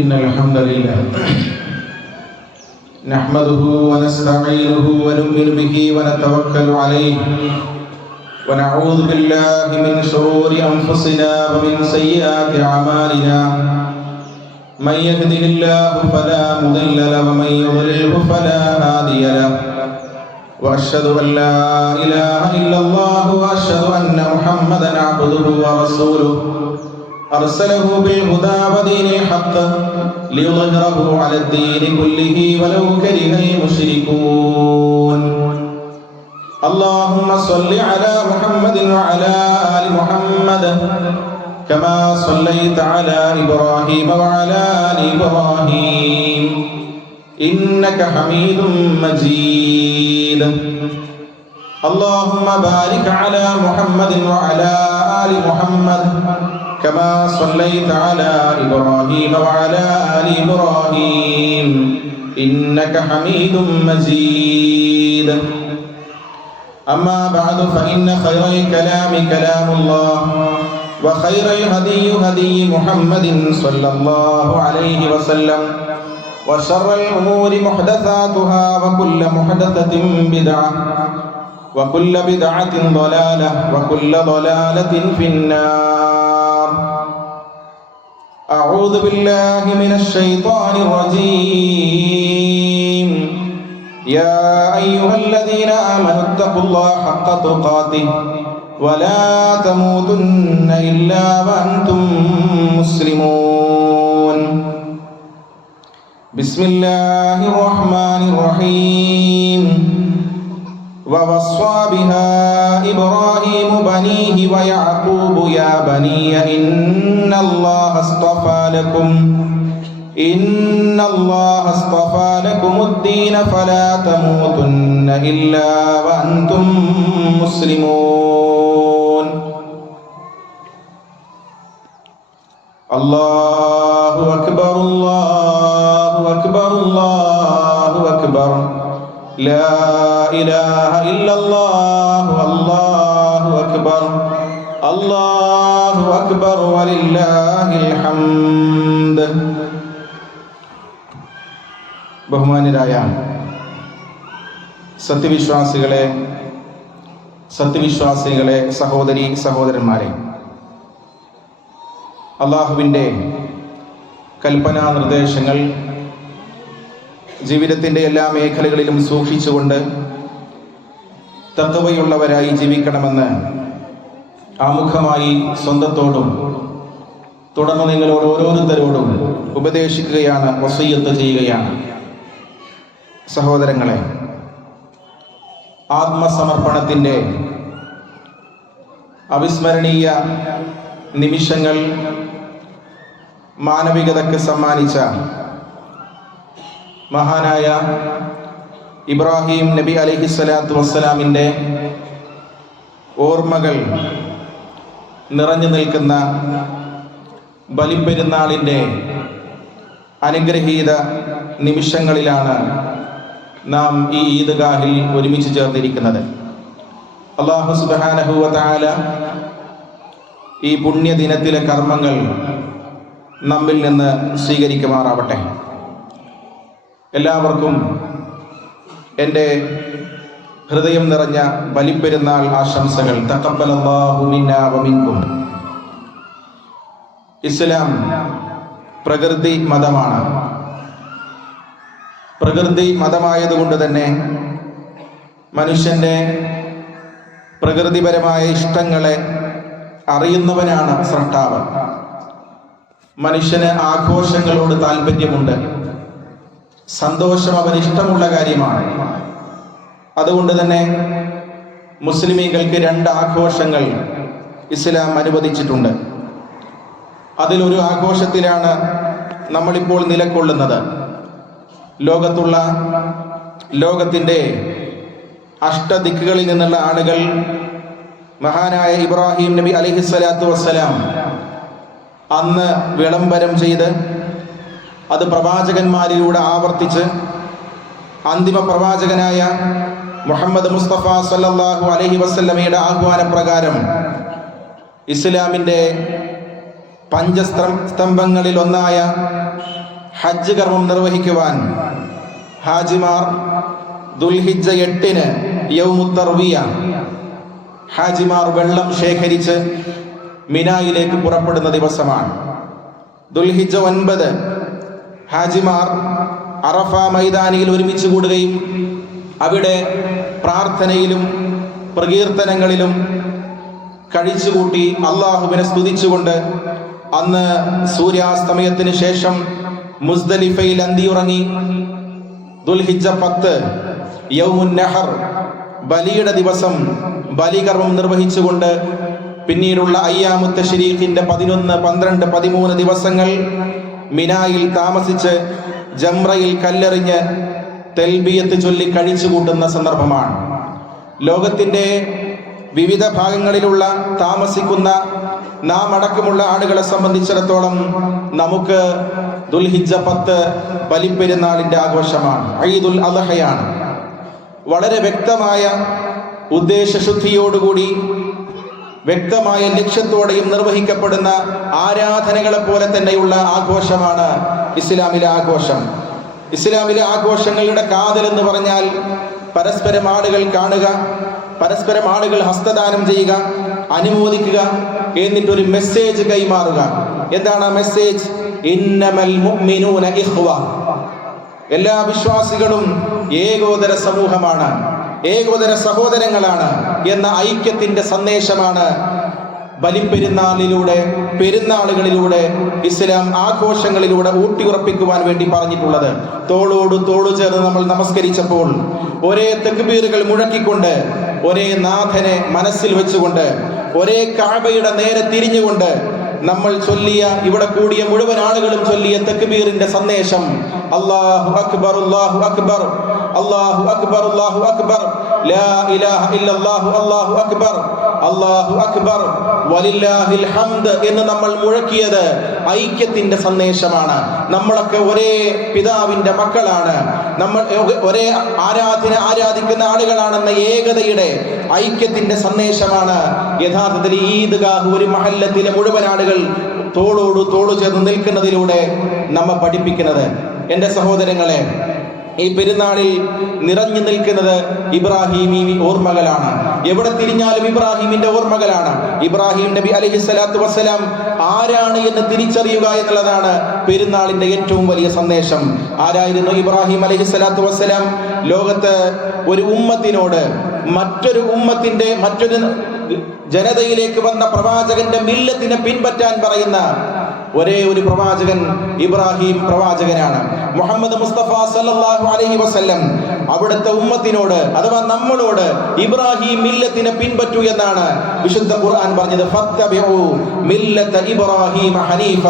إن الحمد لله نحمده ونستعينه ونؤمن به ونتوكل عليه ونعوذ بالله من شرور أنفسنا ومن سيئات أعمالنا من يهده الله فلا مضل له ومن يضلله فلا هادي له وأشهد أن لا إله إلا الله وأشهد أن محمدا عبده ورسوله أرسله بالهدى ودين الحق ليظهره على الدين كله ولو كره المشركون اللهم صل على محمد وعلى آل محمد كما صليت على إبراهيم وعلى آل إبراهيم إنك حميد مجيد اللهم بارك على محمد وعلى آل محمد كما صليت على إبراهيم وعلى آل إبراهيم إنك حميد مجيد أما بعد فإن خير الكلام كلام الله وخير الهدي هدي محمد صلى الله عليه وسلم وشر الأمور محدثاتها وكل محدثة بدعة وكل بدعة ضلالة وكل ضلالة في النار أعوذ بالله من الشيطان الرجيم يا أيها الذين آمنوا اتقوا الله حق تقاته ولا تموتن إلا وأنتم مسلمون بسم الله الرحمن الرحيم ووصى بها إبراهيم بنيه ويعقوب يا بني إن الله اصطفى لكم الدين فلا تموتن إلا وأنتم مسلمون الله أكبر الله أكبر الله أكبر لا إله إلا الله الله أكبر الله أكبر ولله الحمد. ബഹുമാന്യരായ സത്യവിശ്വാസികളെ സഹോദരി സഹോദരന്മാരെ, അല്ലാഹുവിൻ്റെ കൽപ്പനാ നിർദ്ദേശങ്ങൾ ജീവിതത്തിൻ്റെ എല്ലാ മേഖലകളിലും സൂക്ഷിച്ചുകൊണ്ട് തഖ്വയുള്ളവരായി ജീവിക്കണമെന്ന് ആമുഖമായി സ്വന്തത്തോടും തുടർന്ന് നിങ്ങളോട് ഓരോരുത്തരോടും ഉപദേശിക്കുകയാണ്, വസിയ്യത്ത് ചെയ്യുകയാണ്. സഹോദരങ്ങളെ, ആത്മസമർപ്പണത്തിൻ്റെ അവിസ്മരണീയ നിമിഷങ്ങൾ മാനവികതയ്ക്ക് സമ്മാനിച്ച മഹാനായ ഇബ്രാഹിം നബി അലൈഹിസ്സലാത്തു വസ്സലാമിൻ്റെ ഓർമ്മകൾ നിറഞ്ഞു നിൽക്കുന്ന ബലിപ്പെരുന്നാളിൻ്റെ അനുഗ്രഹീത നിമിഷങ്ങളിലാണ് നാം ഈ ഈദ്ഗാഹിൽ ഒരുമിച്ച് ചേർന്നിരിക്കുന്നത്. അല്ലാഹു സുബ്ഹാനഹു വ തആല ഈ പുണ്യദിനത്തിലെ കർമ്മങ്ങൾ നമ്മിൽ നിന്ന് സ്വീകരിക്കുമാറാവട്ടെ. എല്ലാവർക്കും എൻ്റെ ഹൃദയം നിറഞ്ഞ ബലിപ്പെരുന്നാൾ ആശംസകൾ. തഖബ്ബലല്ലാഹു മിന്നാ വ മിൻകും. ഇസ്ലാം പ്രകൃതി മതമാണ്. പ്രകൃതി മതമായതുകൊണ്ട് തന്നെ മനുഷ്യൻ്റെ പ്രകൃതിപരമായ ഇഷ്ടങ്ങളെ അറിയുന്നവനാണ് സ്രഷ്ടാവ്. മനുഷ്യന് ആഘോഷങ്ങളോട് താല്പര്യമുണ്ട്. സന്തോഷം അവന് ഇഷ്ടമുള്ള കാര്യമാണ്. അതുകൊണ്ട് തന്നെ മുസ്ലിമീങ്ങൾക്ക് 2 ആഘോഷങ്ങൾ ഇസ്ലാം അനുവദിച്ചിട്ടുണ്ട്. അതിലൊരു ആഘോഷത്തിലാണ് നമ്മളിപ്പോൾ നിലകൊള്ളുന്നത്. ലോകത്തിൻ്റെ അഷ്ടദിക്കുകളിൽ നിന്നുള്ള ആളുകൾ മഹാനായ ഇബ്രാഹിം നബി അലൈഹിസ്സലാത്തു വസ്സലാം അന്ന് വിളംബരം ചെയ്ത് അത് പ്രവാചകന്മാരിലൂടെ ആവർത്തിച്ച് അന്തിമ പ്രവാചകനായ മുഹമ്മദ് മുസ്തഫ സല്ലല്ലാഹു അലൈഹി വസല്ലമയുടെ ആഹ്വാനപ്രകാരം ഇസ്ലാമിൻ്റെ പഞ്ചസ്തംഭങ്ങളിൽ ഒന്നായ ഹജ്ജ് കർമ്മം നിർവഹിക്കുവാൻ ഹാജിമാർ ദുൽഹിജ്ജ 8 യൗമുത് തർവിയ ഹാജിമാർ വെള്ളം ശേഖരിച്ച് മിനായിലേക്ക് പുറപ്പെടുന്ന ദിവസമാണ്. ദുൽഹിജ്ജ 9 ഹാജിമാർ അറഫ മൈതാനിയിൽ ഒരുമിച്ച് കൂടുകയും അവിടെ പ്രാർത്ഥനയിലും പ്രകീർത്തനങ്ങളിലും കഴിച്ചുകൂട്ടി അള്ളാഹുവിനെ സ്തുതിച്ചുകൊണ്ട് അന്ന് സൂര്യാസ്തമയത്തിന് ശേഷം മുസ്ദലിഫയിൽ അന്തിയുറങ്ങി. ദുൽഹിജ്ജ 10 യൗമുൻ നഹർ ബലിയുടെ ദിവസം ബലികർമ്മം നിർവഹിച്ചുകൊണ്ട് പിന്നീടുള്ള അയ്യാമുത്ത തശ്രീഖിന്റെ 11, 12, 13 ദിവസങ്ങൾ മിനായിൽ താമസിച്ച് ജംറയിൽ കല്ലെറിഞ്ഞ് തെൽബിയത്ത് ചൊല്ലി കഴിച്ചുകൂട്ടുന്ന സന്ദർഭമാണ്. ലോകത്തിന്റെ വിവിധ ഭാഗങ്ങളിലുള്ള താമസിക്കുന്ന നാം അടക്കമുള്ള ആളുകളെ സംബന്ധിച്ചിടത്തോളം നമുക്ക് ദുൽഹിജ്ജ 10 ബലിപ്പെരുന്നാളിന്റെ ആഘോഷമാണ്, ഈദുൽ അദ്ഹയാണ്. വളരെ വ്യക്തമായ ഉദ്ദേശശുദ്ധിയോടുകൂടി വ്യക്തമായ ലക്ഷ്യത്തോടെയും നിർവഹിക്കപ്പെടുന്ന ആരാധനകളെ പോലെ തന്നെയുള്ള ആഘോഷമാണ് ഇസ്ലാമിലെ ആഘോഷം. ഇസ്ലാമിലെ ആഘോഷങ്ങളുടെ കാതൽ എന്ന് പറഞ്ഞാൽ പരസ്പരം ആളുകൾ കാണുക, പരസ്പരം ആളുകൾ ഹസ്തദാനം ചെയ്യുക, അനുമോദിക്കുക, എന്നിട്ടൊരു മെസ്സേജ് കൈമാറുക. എന്താണ് ആ മെസ്സേജ്? ഇന്നമൽ മുഅ്മിനൂന ഇഖ്വ, എല്ലാ വിശ്വാസികളും ഏകോദര സമൂഹമാണ്, ഏകോദര സഹോദരങ്ങളാണ് എന്ന ഐക്യത്തിന്റെ സന്ദേശമാണ് ബലിപ്പെരുന്നാളിലൂടെ, പെരുന്നാളുകളിലൂടെ, ഇസ്ലാം ആഘോഷങ്ങളിലൂടെ ഊട്ടിയുറപ്പിക്കുവാൻ വേണ്ടി പറഞ്ഞിട്ടുള്ളത്. തോളോട് തോളു ചേർന്ന് നമ്മൾ നമസ്കരിച്ചപ്പോൾ ഒരേ തക്ബീറുകൾ മുഴക്കിക്കൊണ്ട്, ഒരേ നാഥനെ മനസ്സിൽ വെച്ചുകൊണ്ട്, ഒരേ കഅബയുടെ നേരെ തിരിഞ്ഞുകൊണ്ട് നമ്മൾ ചൊല്ലിയ, ഇവിടെ കൂടിയ മുഴുവൻ ആളുകളും ചൊല്ലിയ തക്ബീറിന്റെ സന്ദേശം അല്ലാഹു അക്ബർ അല്ലാഹു അക്ബർ അല്ലാഹു അക്ബർ അല്ലാഹു അക്ബർ ലാ ഇലാഹ ഇല്ലല്ലാഹു അല്ലാഹു അക്ബർ അല്ലാഹു അക്ബർ വലില്ലാഹിൽ ഹംദ് എന്ന് നമ്മൾ മുഴക്കിയത് ഐക്യത്തിന്റെ സന്ദേശമാണ്. നമ്മളൊക്കെ ഒരേ പിതാവിന്റെ മക്കളാണ്, നമ്മൾ ഒരേ ആരാധിക്കുന്ന ആളുകളാണെന്ന ഏകതയുടെ ഐക്യത്തിന്റെ സന്ദേശമാണ് യഥാർത്ഥത്തിൽ ഈദ്ഗാഹ്, ഒരു മഹല്ലത്തിലെ മുഴുവൻ ആളുകൾ തോളോട് തോളു ചേർന്ന് നിൽക്കുന്നതിലൂടെ നമ്മെ പഠിപ്പിക്കുന്നത്. എൻ്റെ സഹോദരങ്ങളെ, ഈ പെരുന്നാളിൽ നിറഞ്ഞു നിൽക്കുന്നത് ഇബ്രാഹിമി ഓർമ്മകളാണ്. എവിടെ തിരിഞ്ഞാലും ഇബ്രാഹിമിന്റെ ഓർമ്മകളാണ്. ഇബ്രാഹിം നബി അലൈഹിസ്സലാത്തു വസ്സലാം ആരാണ് എന്ന് തിരിച്ചറിയുക എന്നുള്ളതാണ് പെരുന്നാളിന്റെ ഏറ്റവും വലിയ സന്ദേശം. ആരായിരുന്നു ഇബ്രാഹിം അലൈഹിസ്സലാത്തു വസ്സലാം? ലോകത്ത് ഒരു ഉമ്മത്തിനോട് മറ്റൊരു ജനതയിലേക്ക് വന്ന പ്രവാചകന്റെ മില്ലത്തിനെ പിൻപറ്റാൻ പറയുന്ന ഒരേ ഒരു പ്രവാചകൻ ഇബ്രാഹിം പ്രവാചകനാണ്. മുഹമ്മദ് മുസ്തഫ സല്ലല്ലാഹു അലൈഹി വസല്ലം അവിടുത്തെ ഉമ്മത്തിനോട്, അഥവാ നമ്മളോട് ഇബ്രാഹിം മില്ലത്തിനെ പിൻപറ്റൂ എന്നാണ് വിശുദ്ധ ഖുർആൻ പറഞ്ഞത്. ഫത്തബിഉ മില്ലത ഇബ്രാഹിം ഹനീഫ.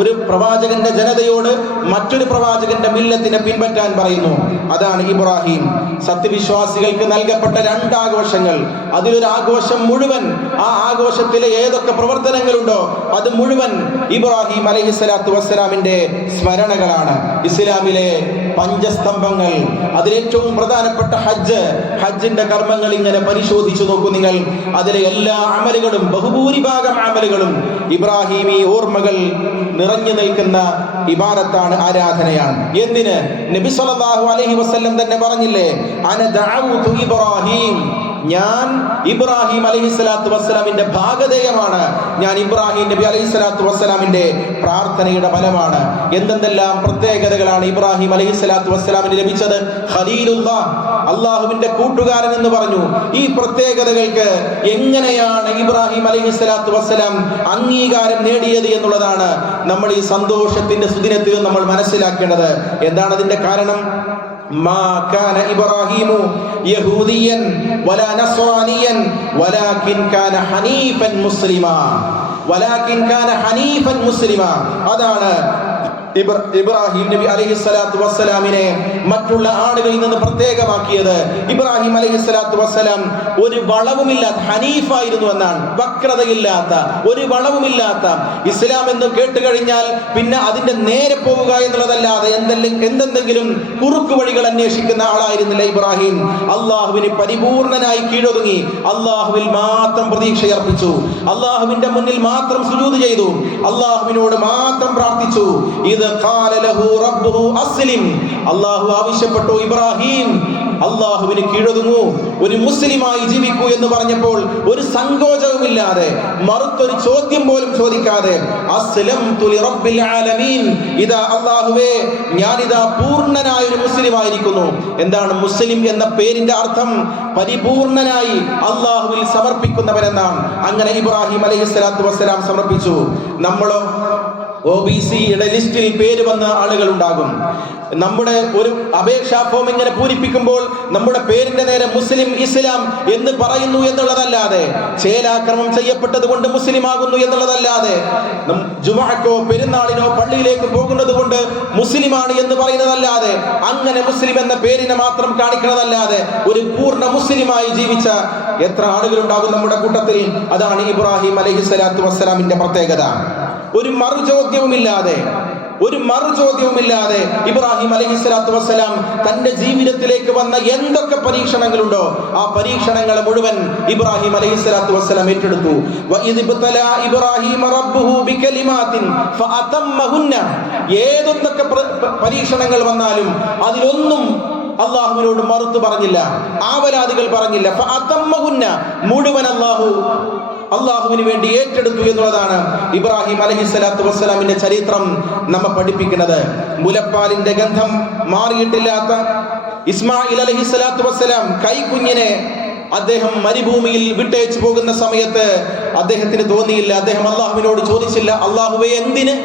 ഒരു പ്രവാചകന്റെ ജനതയോട് മറ്റൊരു പ്രവാചകന്റെ മില്ലത്തിനെ പിൻപറ്റാൻ പറയുന്നു. അതാണ് ഇബ്രാഹിം. സത്യവിശ്വാസികൾക്ക് നൽകപ്പെട്ട 2 ആഘോഷങ്ങൾ, അതിലൊരു ആഘോഷം മുഴുവൻ, ആ ആഘോഷത്തിലെ ഏതൊക്കെ പ്രവർത്തനങ്ങളുണ്ടോ അത് മുഴുവൻ ഇബ്രാഹിം അലൈഹിസ്സലാത്തു വസ്സലാമിന്റെ സ്മരണകളാണ്. ഇസ്ലാമിലെ പഞ്ചസ്തംഭങ്ങൾ, അതിലേറ്റവും പ്രധാനപ്പെട്ട ഹജ്ജിന്റെ കർമ്മങ്ങൾ ഇങ്ങനെ പരിശോധിച്ചു നോക്കൂ നിങ്ങൾ. അതിലെ എല്ലാ അമലുകളും, ബഹുഭൂരിഭാഗം അമലുകളും ഇബ്രാഹിമി ഓർമ്മകൾ നിറഞ്ഞു നിൽക്കുന്ന ഇബാദത്താണ്, ആരാധനയാണ്. എന്തിന്? നബി സല്ലല്ലാഹു അലൈഹി വസല്ലം തന്നെ പറഞ്ഞില്ലേ, അന ദഅഉതു ഇബ്രാഹിം, ഞാൻ ഇബ്രാഹിം അലൈഹിസ്സലാത്തു വസ്സലാമിന്റെ ഭാഗധേയമാണ്, ഞാൻ ഇബ്രാഹിം നബി അലൈഹിസ്സലാത്തു വസ്സലാമിന്റെ പ്രാർത്ഥനയുടെ ഫലമാണ്. എന്തെല്ലാം പ്രത്യേകതകളാണ് ഇബ്രാഹിം അലൈഹിസ്സലാത്തു വസ്സലാമിന് ലഭിച്ചത്. ഖലീലുല്ലാഹ്, അള്ളാഹുവിന്റെ കൂട്ടുകാരൻ എന്ന് പറഞ്ഞു. ഈ പ്രത്യേകതകൾക്ക് എങ്ങനെയാണ് ഇബ്രാഹിം അലൈഹിസ്സലാത്തു വസ്സലാം അംഗീകാരം നേടിയത് എന്നുള്ളതാണ് നമ്മൾ ഈ സന്തോഷത്തിന്റെ സുദിനത്തിൽ നമ്മൾ മനസ്സിലാക്കേണ്ടത്. എന്താണ് അതിന്റെ കാരണം? മാ കാന ഇബ്രാഹിമു യഹൂദിയൻ വലാ നസ്റാനിയൻ വലാകിൻ കാന ഹനീഫൻ മുസ്ലിമാ. അതാണ് ഇബ്രാഹിം നബി അലൈഹിസ്സലാത്തു വസ്സലാമിനെ മറ്റുള്ള ആളുകളിൽ നിന്ന് പ്രത്യേകമാക്കിയത്. ഇബ്രാഹിം അലൈഹിസ്സലാത്തു വസ്സലാം ഒരു വളവുമില്ലാത്ത ഹനീഫായിരുന്നു എന്നാണ്. വക്രതയില്ലാത്ത, ഒരു വളവുമില്ലാത്ത ഇസ്ലാം എന്ന് കേട്ട് കഴിഞ്ഞാൽ പിന്നെ അതിന്റെ നേരെ പോവുക എന്നുള്ളതല്ലാതെ എന്തെങ്കിലും കുറുക്കു വഴികൾ അന്വേഷിക്കുന്ന ആളായിരുന്നില്ല ഇബ്രാഹിം. അള്ളാഹുവിന് പരിപൂർണനായി കീഴൊതുങ്ങി, അള്ളാഹുവിൽ മാത്രം പ്രതീക്ഷയർപ്പിച്ചു, അള്ളാഹുവിന്റെ മുന്നിൽ മാത്രം സുജൂദ് ചെയ്തു, അള്ളാഹുവിനോട് മാത്രം പ്രാർത്ഥിച്ചു. ഇത് ഇദ് ഖാല ലഹു റബ്ബുഹു അസ്ലിം, അല്ലാഹു ആവശ്യപ്പെട്ടു ഇബ്രാഹിം അല്ലാഹുവിന് കീഴൊതുങ്ങൂ, ഒരു മുസ്ലിമായി ജീവിക്കൂ എന്ന് പറഞ്ഞപ്പോൾ ഒരു സങ്കോചവുമില്ലാതെ, മറുത്തൊരു ചോദ്യം പോലും ചോദിക്കാതെ അസ്ലംതു ലിറബ്ബിൽ ആലമീൻ, ഇതാ അല്ലാഹുവേ ഞാനിതാ പൂർണ്ണനായ ഒരു മുസ്ലിമായിരിക്കുന്നു. എന്താണ് മുസ്ലിം എന്ന പേരിന്റെ അർത്ഥം? പരിപൂർണനായി അല്ലാഹുവിൽ സമർപ്പിക്കുന്നവരെന്നാണ്. അങ്ങനെ ഇബ്രാഹിം അലൈഹിസ്സലാത്തു വസ്സലാം സമർപ്പിച്ചു. നമ്മളോ OBCയുടെ ലിസ്റ്റിൽ പേര് വന്ന ആളുകൾ ഉണ്ടാകും. നമ്മുടെ ഒരു അപേക്ഷാ ഫോം ഇങ്ങനെ പൂരിപ്പിക്കുമ്പോൾ നമ്മുടെ പേരിന്റെ നേരെ മുസ്ലിം ഇസ്ലാം എന്ന് പറയുന്നു എന്നുള്ളതല്ലാതെ, ചേലാക്രമം ചെയ്യപ്പെട്ടത് കൊണ്ട് മുസ്ലിം ആകുന്നു എന്നുള്ളതല്ലാതെ, ജുമഅക്കോ പെരുന്നാളിനോ പള്ളിയിലേക്ക് പോകുന്നത് കൊണ്ട് മുസ്ലിമാണ് എന്ന് പറയുന്നതല്ലാതെ, അങ്ങനെ മുസ്ലിം എന്ന പേരിനെ മാത്രം കാണിക്കുന്നതല്ലാതെ ഒരു പൂർണ്ണ മുസ്ലിമായി ജീവിച്ച എത്ര ആളുകളുണ്ടാകും നമ്മുടെ കൂട്ടത്തിൽ? അതാണ് ഇബ്രാഹിം അലൈഹിസ്സലാത്തു വസ്സലാമിന്റെ പ്രത്യേകത. ഒരു മറുചോദ്യവുമില്ലാതെ ഇബ്രാഹിം അലൈഹിസ്സലാത്തു വസ്സലാം തന്റെ ജീവിതത്തിലേക്ക് വന്ന എന്തൊക്കെ പരീക്ഷണങ്ങളുണ്ടോ ആ പരീക്ഷണങ്ങൾ മുഴുവൻ ഇബ്രാഹിം അലൈഹിസ്സലാത്തു വസ്സലാം ഏറ്റെടുത്തു. വഇദ് ഇബ്തലാ ഇബ്രാഹിം റബ്ബുഹു ബികലിമാത്തിൻ ഫഅതമ്മഹുന്ന, ഏതൊക്കെ പരീക്ഷണങ്ങൾ വന്നാലും അതിലൊന്നും അള്ളാഹുവിനോട് മറുത്തു പറഞ്ഞില്ല, ആവലാദികൾ പറഞ്ഞില്ല. ഫഅതമ്മഹുന്ന, മുഴുവൻ അള്ളാഹുവിന് വേണ്ടി ഏറ്റെടുത്തു എന്നുള്ളതാണ് ഇബ്രാഹിം അലൈഹിസ്സലാത്തു വസ്സലാമിന്റെ ചരിത്രം നമ്മെ പഠിപ്പിക്കുന്നത്. മുലപ്പാലിന്റെ ഗന്ധം മാറിയിട്ടില്ലാത്ത ഇസ്മായിൽ അലൈഹിസ്സലാത്തു വസ്സലാം കൈക്കുഞ്ഞിനെ അദ്ദേഹം മരുഭൂമിയിൽ വിട്ടേച്ചു പോകുന്ന സമയത്ത് അദ്ദേഹത്തിന് തോന്നിയില്ല, അദ്ദേഹം അള്ളാഹുവിനോട് ചോദിച്ചില്ല, അള്ളാഹുവേ എന്തിന്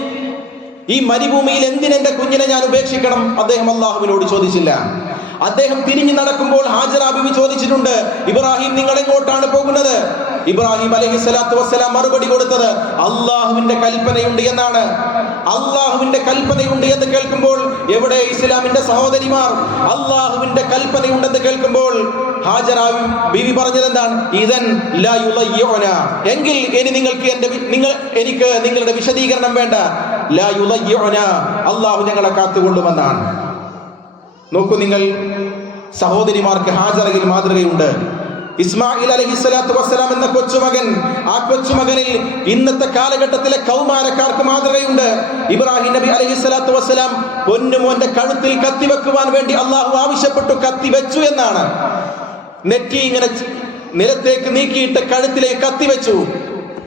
ഈ മരുഭൂമിയിൽ എന്തിന് എന്റെ കുഞ്ഞിനെ ഞാൻ ഉപേക്ഷിക്കണം? അദ്ദേഹം അള്ളാഹുവിനോട് ചോദിച്ചില്ല. അദ്ദേഹം തിരിഞ്ഞു നടക്കുമ്പോൾ ഹാജറ ബീവി ചോദിച്ചിട്ടുണ്ട്, ഇബ്രാഹിം നിങ്ങൾ എങ്ങോട്ടാണ് പോകുന്നത്? ഇബ്രാഹിം അലൈഹിസ്സലാത്തു വസ്സലാം മറുപടി കൊടുത്തത് അള്ളാഹുവിന്റെ കൽപ്പനയുണ്ട് എന്നാണ്. അള്ളാഹുവിന്റെ കൽപ്പനയുണ്ട് എന്ന് കേൾക്കുമ്പോൾ എവിടെ ഇസ്ലാമിന്റെ സഹോദരിമാർ? അള്ളാഹുവിന്റെ കൽപ്പനയുണ്ടെന്ന് കേൾക്കുമ്പോൾ ഹാജറ ബീവി പറഞ്ഞത് എന്താണ്? ഇദൻ ലാ യുളയ്യുന, എങ്കിൽ ഇനി എനിക്ക് നിങ്ങളുടെ വിശദീകരണം വേണ്ട. ലാ യുളയ്യുന, അള്ളാഹു ഞങ്ങളെ കാത്തുകൊള്ളുമെന്നാണ്. നോക്കൂ നിങ്ങൾ, സഹോദരിമാർക്ക് ഹാജറയിൽ മാതൃകയുണ്ട്. ഇസ്മായിൽ അലൈഹിസ്സലാത്തു വസ്സലാം എന്ന കൊച്ചുമകൻ, ആ കൊച്ചുമകനിൽ ഇന്നത്തെ കാലഘട്ടത്തിലെ കൗമാരക്കാർക്ക് മാതൃകയുണ്ട്. ഇബ്രാഹിം നബി അലൈഹിസ്സലാത്തു വസ്സലാം പൊന്നുമോന്റെ കഴുത്തിൽ കത്തി വെക്കുവാൻ വേണ്ടി അള്ളാഹു ആവശ്യപ്പെട്ടു, കത്തി വെച്ചു എന്നാണ്. നെറ്റി ഇങ്ങനെ നിലത്തേക്ക് നീക്കിയിട്ട് കഴുത്തിലേക്ക് കത്തി വെച്ചു.